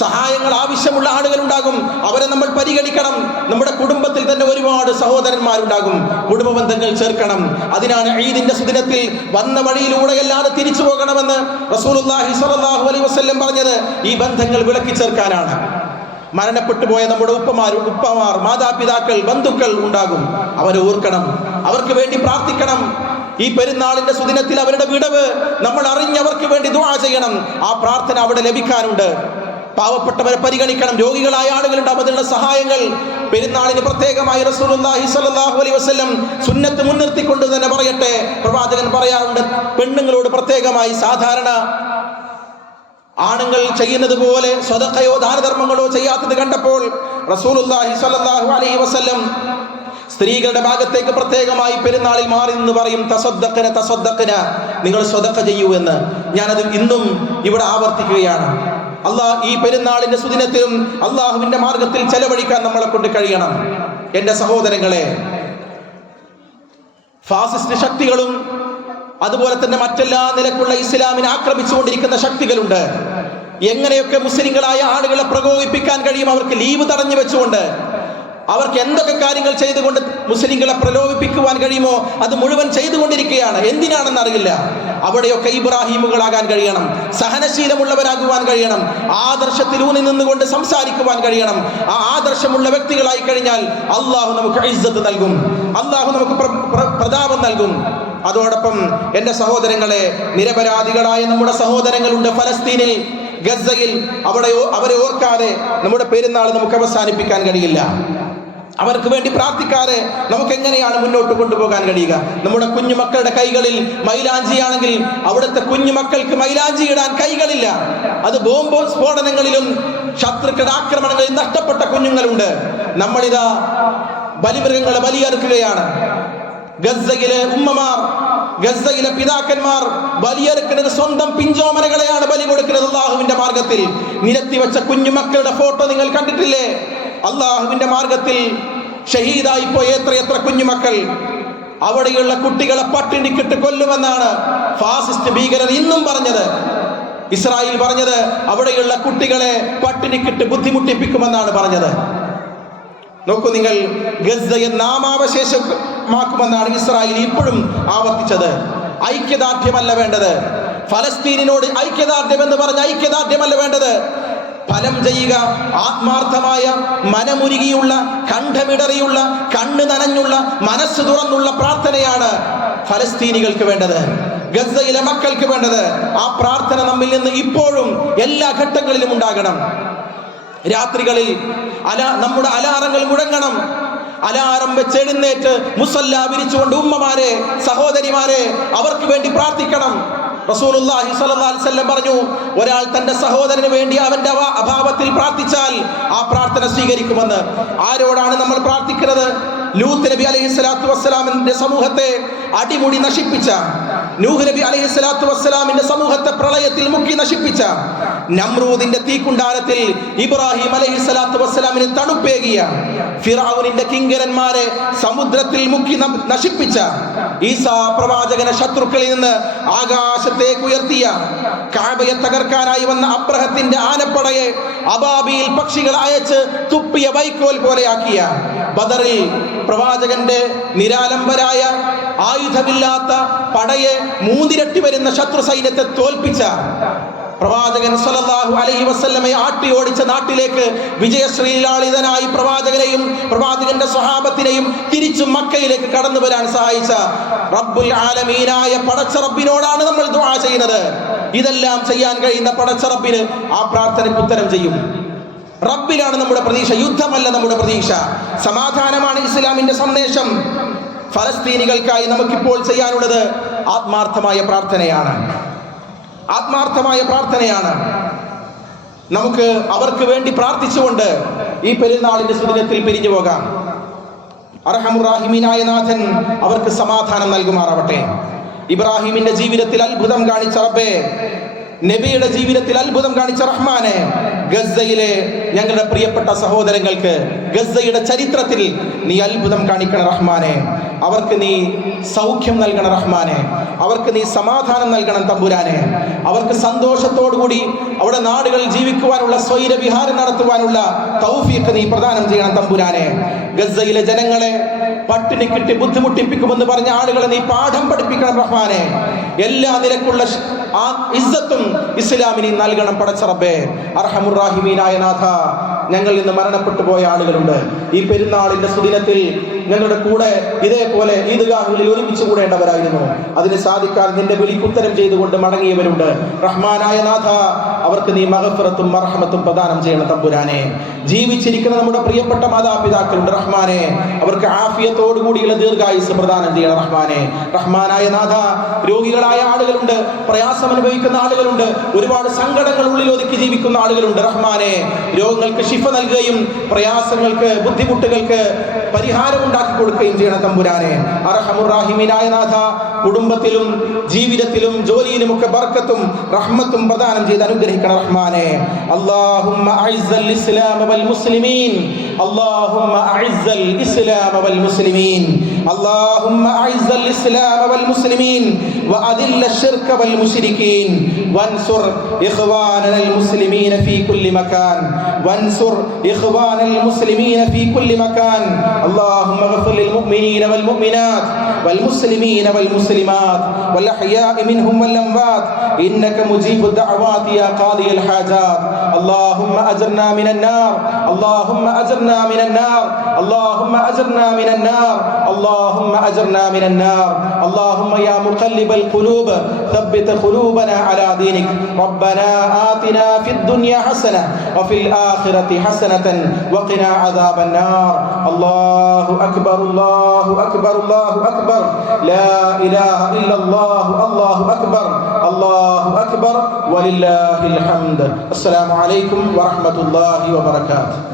സഹായങ്ങൾ ആവശ്യമുള്ള ആളുകളുണ്ടാകും, അവരെ നമ്മൾ പരിഗണിക്കണം. നമ്മുടെ കുടുംബത്തിൽ തന്നെ ഒരുപാട് സഹോദരന്മാരുണ്ടാകും, കുടുംബ ബന്ധങ്ങൾ ചേർക്കണം. അതിനാണ് ഈദിന്റെ സുദിനത്തിൽ വന്ന വഴിയിലൂടെയല്ലാതെ തിരിച്ചു പോകണമെന്ന് റസൂലുള്ളാഹി സ്വല്ലല്ലാഹു അലൈഹി വസല്ലം പറഞ്ഞത്. ഈ ബന്ധങ്ങൾ വിളക്കി ചേർക്കാനാണ്. മരണപ്പെട്ടു പോയ നമ്മുടെ ഉപ്പമാർ, മാതാപിതാക്കൾ, ബന്ധുക്കൾ ഉണ്ടാകും, അവരെ ഓർക്കണം, അവർക്ക് വേണ്ടി പ്രാർത്ഥിക്കണം. ഈ പെരുന്നാളിന്റെ സുദിനത്തിൽ അവരുടെ വിടവ് നമ്മൾ അറിഞ്ഞവർക്ക് വേണ്ടി ദുആ ചെയ്യണം. ആ പ്രാർത്ഥന അവിടെ ലഭിക്കാനുണ്ട്. പാവപ്പെട്ടവരെ പരിഗണിക്കണം, രോഗികളായ ആളുകളുണ്ടാവും, അതിനുള്ള സഹായങ്ങൾ പെരുന്നാളിന് പ്രത്യേകമായി റസൂലുള്ളാഹി സ്വല്ലല്ലാഹു അലൈഹി വസല്ലം സുന്നത്ത് മുൻനിർത്തിക്കൊണ്ട് തന്നെ പറയട്ടെ, പ്രവാചകൻ പറയാറുണ്ട്, പെണ്ണുങ്ങളോട് പ്രത്യേകമായി സാധാരണ ആണുങ്ങൾ ചെയ്യുന്നത് പോലെ സ്വതക്കയോ ദാനധർമ്മങ്ങളോ ചെയ്യാത്തത് കണ്ടപ്പോൾ റസൂലുള്ളാഹി സ്വല്ലല്ലാഹു അലൈഹി വസല്ലം സ്ത്രീകളുടെ ഭാഗത്തേക്ക് പ്രത്യേകമായി പെരുന്നാളിൽ മാറി നിന്ന് പറയും, തസദ്ദഖന തസദ്ദഖന, നിങ്ങൾ സ്വതക്ക ചെയ്യൂ എന്ന്. ഞാനത് ഇന്നും ഇവിടെ ആവർത്തിക്കുകയാണ്. ഈ പെരുന്നാളിന്റെ സുദിനത്തിലും അള്ളാഹുവിന്റെ മാർഗത്തിൽ ചെലവഴിക്കാൻ നമ്മളെ കൊണ്ട് കഴിയണം. എന്റെ സഹോദരങ്ങളെ, ഫാസിസ്റ്റ് ശക്തികളും അതുപോലെ തന്നെ മറ്റെല്ലാ നിലക്കുള്ള ഇസ്ലാമിനെ ആക്രമിച്ചുകൊണ്ടിരിക്കുന്ന ശക്തികളുണ്ട്. എങ്ങനെയൊക്കെ മുസ്ലിങ്ങളായ ആളുകളെ പ്രകോപിപ്പിക്കാൻ കഴിയും, അവർക്ക് ലീവ് തടഞ്ഞു വെച്ചുകൊണ്ട്, അവർക്ക് എന്തൊക്കെ കാര്യങ്ങൾ ചെയ്തുകൊണ്ട് മുസ്ലിങ്ങളെ പ്രലോഭിപ്പിക്കുവാൻ കഴിയുമോ അത് മുഴുവൻ ചെയ്തുകൊണ്ടിരിക്കുകയാണ്. എന്തിനാണെന്ന് അറിയില്ല. അവിടെയൊക്കെ ഇബ്രാഹിമുകളാകാൻ കഴിയണം, സഹനശീലമുള്ളവരാകുവാൻ കഴിയണം, ആദർശത്തിലൂന്നി നിന്നുകൊണ്ട് സംസാരിക്കുവാൻ കഴിയണം. ആ ആദർശമുള്ള വ്യക്തികളായി കഴിഞ്ഞാൽ അള്ളാഹു നമുക്ക് ഇസ്സത്ത് നൽകും, അള്ളാഹു നമുക്ക് പ്രതാപം നൽകും. അതോടൊപ്പം എൻ്റെ സഹോദരങ്ങളെ, നിരപരാധികളായ നമ്മുടെ സഹോദരങ്ങളുണ്ട് ഫലസ്തീനിൽ, ഗസയിൽ. അവരെ ഓർക്കാതെ നമ്മുടെ പെരുന്നാൾ നമുക്ക് അവസാനിപ്പിക്കാൻ കഴിയില്ല. അവർക്ക് വേണ്ടി പ്രാർത്ഥിക്കാതെ നമുക്ക് എങ്ങനെയാണ് മുന്നോട്ട് കൊണ്ടുപോകാൻ കഴിയുക? നമ്മുടെ കുഞ്ഞുമക്കളുടെ കൈകളിൽ മൈലാഞ്ചിയാണെങ്കിൽ അവിടുത്തെ കുഞ്ഞുമക്കൾക്ക് മൈലാഞ്ചി ഇടാൻ കൈകളില്ല. അത് ബോംബ് സ്ഫോടനങ്ങളിലും ശത്രുക്കളുടെ ആക്രമണങ്ങളിൽ നഷ്ടപ്പെട്ട കുഞ്ഞുങ്ങളുണ്ട്. നമ്മളിതാ ബലിമൃഗങ്ങളെ ബലിയറുക്കുകയാണ്. ഗസയിലെ ഉമ്മമാർ, ഗസയിലെ പിതാക്കന്മാർ ബലിയെടുക്കുന്നത് സ്വന്തം പിഞ്ചോമനകളെയാണ് ബലി കൊടുക്കുന്നത് അള്ളാഹുവിന്റെ മാർഗത്തിൽ. നിരത്തിവെച്ച കുഞ്ഞുമക്കളുടെ ഫോട്ടോ നിങ്ങൾ കണ്ടിട്ടില്ലേ? അള്ളാഹുവിന്റെ മാർഗത്തിൽ ഷഹീദായി പോയ എത്രയെത്ര കുഞ്ഞുമക്കൾ. അവിടെയുള്ള കുട്ടികളെ പട്ടിണിക്കിട്ട് കൊല്ലുമെന്നാണ് ഫാസിസ്റ്റ് ഭീകരർ ഇന്നും പറഞ്ഞത്. ഇസ്രായേൽ പറഞ്ഞത് അവിടെയുള്ള കുട്ടികളെ പട്ടിണിക്കിട്ട് ബുദ്ധിമുട്ടിപ്പിക്കുമെന്നാണ് പറഞ്ഞത്. നോക്കൂ നിങ്ങൾ, ഗസയെ നാമാവശേഷമാക്കുമെന്നാണ് ഇസ്രായേൽ ഇപ്പോഴും ആവർത്തിച്ചത്. ഐക്യദാർഢ്യമല്ല വേണ്ടത്, ഫലസ്തീനിനോട് ഐക്യദാർഢ്യം എന്ന് പറഞ്ഞ ഐക്യദാർഢ്യമല്ല വേണ്ടത്. ഫലം ചെയ്യുക ആത്മാർത്ഥമായ, മനമുരുകിയുള്ള, കണ്ഠമിടറിയുള്ള, കണ്ണ് നനഞ്ഞുള്ള, മനസ്സ് തുറന്നുള്ള പ്രാർത്ഥനയാണ് ഫലസ്തീനികൾക്ക് വേണ്ടത്, ഗസയിലെ മക്കൾക്ക് വേണ്ടത്. ആ പ്രാർത്ഥന നമ്മിൽ നിന്ന് ഇപ്പോഴും എല്ലാ ഘട്ടങ്ങളിലും ഉണ്ടാകണം. രാത്രികളിൽ നമ്മുടെ അലാറങ്ങൾ മുഴങ്ങണം. അലാറം വെച്ച് എഴുന്നേറ്റ് മുസല്ല വിരിച്ചുകൊണ്ട് ഉമ്മമാരെ, സഹോദരിമാരെ അവർക്ക് വേണ്ടി പ്രാർത്ഥിക്കണം. റസൂലുള്ളാഹി സ്വല്ലല്ലാഹു അലൈഹി വസല്ലം പറഞ്ഞു, ഒരാൾ തന്റെ സഹോദരന് വേണ്ടി അവന്റെ അഭാവത്തിൽ പ്രാർത്ഥിച്ചാൽ ആ പ്രാർത്ഥന സ്വീകരിക്കുമെന്ന്. ആരോടാണ് നമ്മൾ പ്രാർത്ഥിക്കുന്നത്? ലൂത്ത് നബി അലൈഹിസ്സലാത്തു വസ്സലാമിന്റെ സമൂഹത്തെ അടിമുടി നശിപ്പിച്ച, നൂഹ് നബി അലൈഹിസ്സലാത്തു വസ്സലാമിന്റെ സമൂഹത്തെ പ്രളയത്തിൽ മുക്കി നശിപ്പിച്ച, നമ്രൂദിന്റെ തീക്കുണ്ടാരത്തിൽ ഇബ്രാഹിം അലൈഹിസ്സലാത്തു വസ്സലാമിന് തണുപ്പേകിയ, ഫിറഔനിന്റെ കിങ്കരന്മാരെ സമുദ്രത്തിൽ മുക്കി നശിപ്പിച്ച, ഈസാ പ്രവാചകനെ ശത്രുക്കളിൽ നിന്ന് ആകാശത്തേക്ക് ഉയർത്തിയ, കഅബയെ തകർക്കാനായി വന്ന അബ്രഹത്തിന്റെ ആനപ്പടയെ അബാബീൽ പക്ഷികൾ അയച്ച് തുപ്പിയ വൈക്കോൽ പോലെയാക്കിയ, ബദറിൽ പ്രവാചകന്റെ നിരാലംബരായ ആയുധമില്ലാത്ത പടയെ മൂന്നിരട്ടി വരുന്ന ശത്രു സൈന്യത്തെ തോൽപ്പിച്ച, പ്രവാചകൻ സല്ലല്ലാഹു അലൈഹി വസല്ലമയെ ആട്ടി ഓടിച്ച നാട്ടിലേക്ക് വിജയശ്രീലാളിതനായി പ്രവാചകനെയും പ്രവാചകന്റെ സ്വഹാബത്തിനെയും തിരിച്ചു മക്കയിലേക്ക് കടന്നു വരാൻ സഹായിച്ച റബ്ബുൽ ആലമീനായ പടച്ച റബ്ബിനോടാണ് നമ്മൾ ദുആ ചെയ്യുന്നത്. ഇതെല്ലാം ചെയ്യാൻ കഴിയുന്ന പടച്ച റബ്ബിന് ആ പ്രാർത്ഥനയ്ക്ക് ഉത്തരം ചെയ്യും. റബ്ബിലാണ് നമ്മുടെ പ്രതീക്ഷ, യുദ്ധമല്ല നമ്മുടെ പ്രതീക്ഷ. സമാധാനമാണ് ഇസ്ലാമിന്റെ സന്ദേശം. ഫലസ്തീനികൾക്കായി നമുക്കിപ്പോൾ ചെയ്യാനുള്ളത് ആത്മാർത്ഥമായ പ്രാർത്ഥനയാണ്. നമുക്ക് അവർക്ക് വേണ്ടി പ്രാർത്ഥിച്ചുകൊണ്ട് ഈ പെരുന്നാളിന്റെ സുദിനത്തിൽ പിരിഞ്ഞു പോകാം. അർഹമുർ-റാഹിമീനായ നാഥൻ അവർക്ക് സമാധാനം നൽകുമാറാവട്ടെ. ഇബ്രാഹിമിന്റെ ജീവിതത്തിൽ അത്ഭുതം കാണിച്ച റബ്ബേ, നബിയുടെ ജീവിതത്തിൽ അത്ഭുതം കാണിച്ച റഹ്മാനെ, ഗസ്സയിലെ ഞങ്ങളുടെ പ്രിയപ്പെട്ട സഹോദരങ്ങൾക്ക് ഗസ്സയുടെ ചരിത്രത്തിൽ നീ അത്ഭുതം കാണിക്കണം റഹ്മാനെ. അവർക്ക് നീ സൗഖ്യം നൽകണം റഹ്മാനെ. അവർക്ക് നീ സമാധാനം നൽകണം തമ്പുരാനെ. അവർക്ക് സന്തോഷത്തോടുകൂടി അവിടെ നാടുകളിൽ ജീവിക്കുവാനുള്ള സ്വൈരവിഹാരം നടത്തുവാനുള്ള തൗഫീഖ് നീ പ്രദാനം ചെയ്യണം തമ്പുരാനെ. ഗസ്സയിലെ ജനങ്ങളെ പട്ടിണി കിട്ടി ബുദ്ധിമുട്ടിപ്പിക്കുമെന്ന് പറഞ്ഞ ആളുകളെ നീ പാഠം പഠിപ്പിക്കണം റഹ്മാനെ. എല്ലാ നിലക്കുള്ള ആ ഇസ്സത്തും ഇസ്ലാമിന് നൽകണം പടച്ച റബ്ബേ. അർഹമുർ-റാഹിമീനായ നാഥ, ഞങ്ങളിൽ നിന്ന് മരണപ്പെട്ടു പോയ ആളുകളുണ്ട്. ഈ പെരുന്നാളിന്റെ സുദിനത്തിൽ ഞങ്ങളുടെ കൂടെ ഇതേപോലെ ഈദ്ഗാഹുകളിൽ ഒരുമിച്ച് കൂടേണ്ടവരായിരുന്നു. അതിന് സാധിക്കാൻ നിന്റെ വിളിക്ക് ഉത്തരം ചെയ്തുകൊണ്ട് മടങ്ങിയവരുണ്ട്. റഹ്മാനായ നാഥ, അവർക്ക് നീ മഗ്ഫിറത്തും മർഹമത്തും പ്രദാനം ചെയ്യണം തമ്പുരാനെ. ജീവിച്ചിരിക്കുന്ന നമ്മുടെ പ്രിയപ്പെട്ട മാതാപിതാക്കളുണ്ട് റഹ്മാനെ, അവർക്ക് ആഫിയത്തോടുകൂടിയുള്ള ദീർഘായുസ് പ്രദാനം ചെയ്യണം റഹ്മാനെ. റഹ്മാനായ നാഥ, രോഗികളായ ആളുകളുണ്ട്, പ്രയാസം അനുഭവിക്കുന്ന ആളുകളുണ്ട്, ഒരുപാട് സങ്കടങ്ങൾ ഉള്ളിൽ ഒതുക്കി ജീവിക്കുന്ന ആളുകളുണ്ട് റഹ്മാനെ. രോഗങ്ങൾക്ക് ശിഫ നൽകുകയും പ്രയാസങ്ങൾക്ക് ബുദ്ധിമുട്ടുകൾക്ക് പരിഹാരം ഉണ്ടാക്കി കൊടുക്കുകയും ചെയ്യണം തമ്പുരാനെ. അർഹമുർ-റാഹിമീനായ നാഥ, കുടുംബത്തിലും ജീവിതത്തിലും ജോലിയിലും ഒക്കെ ബർക്കത്തും റഹ്മത്തും പ്രദാനം ചെയ്ത് അനുഗ്രഹിക്കണം റഹ്മാനെ. അല്ലാഹുമ്മ അഇസ്സൽ ഇസ്ലാമ വൽ മുസ്ലിമീൻ, അല്ലാഹുമ്മ അഇസ്സൽ ഇസ്ലാമ വൽ മുസ്ലിമീൻ, അല്ലാഹുമ്മ അഇസ്സൽ ഇസ്ലാമ വൽ മുസ്ലിമീൻ വഅദില്ല الشرك والمشركين وانصر إخواننا المسلمين في كل مكان وانصر إخواننا المسلمين في كل مكان. اللهم اغفر للمؤمنين والمؤمنات والمسلمين والمسلمات والأحياء منهم والأموات إنك مجيب الدعوات يا قاضي الحاجات. اللهم أجرنا من النار، اللهم أجرنا من النار، اللهم أجرنا من النار، اللهم أجرنا من النار. اللهم يا مقلب القلوب ثبت قلوبنا على دينك. ربنا آتنا في الدنيا حسنة وفي الآخرة حسنة وقنا عذاب النار. الله أكبر، الله أكبر، الله أكبر، لا إله إلا الله، الله أكبر، الله أكبر ولله الحمد. السلام عليكم ورحمة الله وبركاته.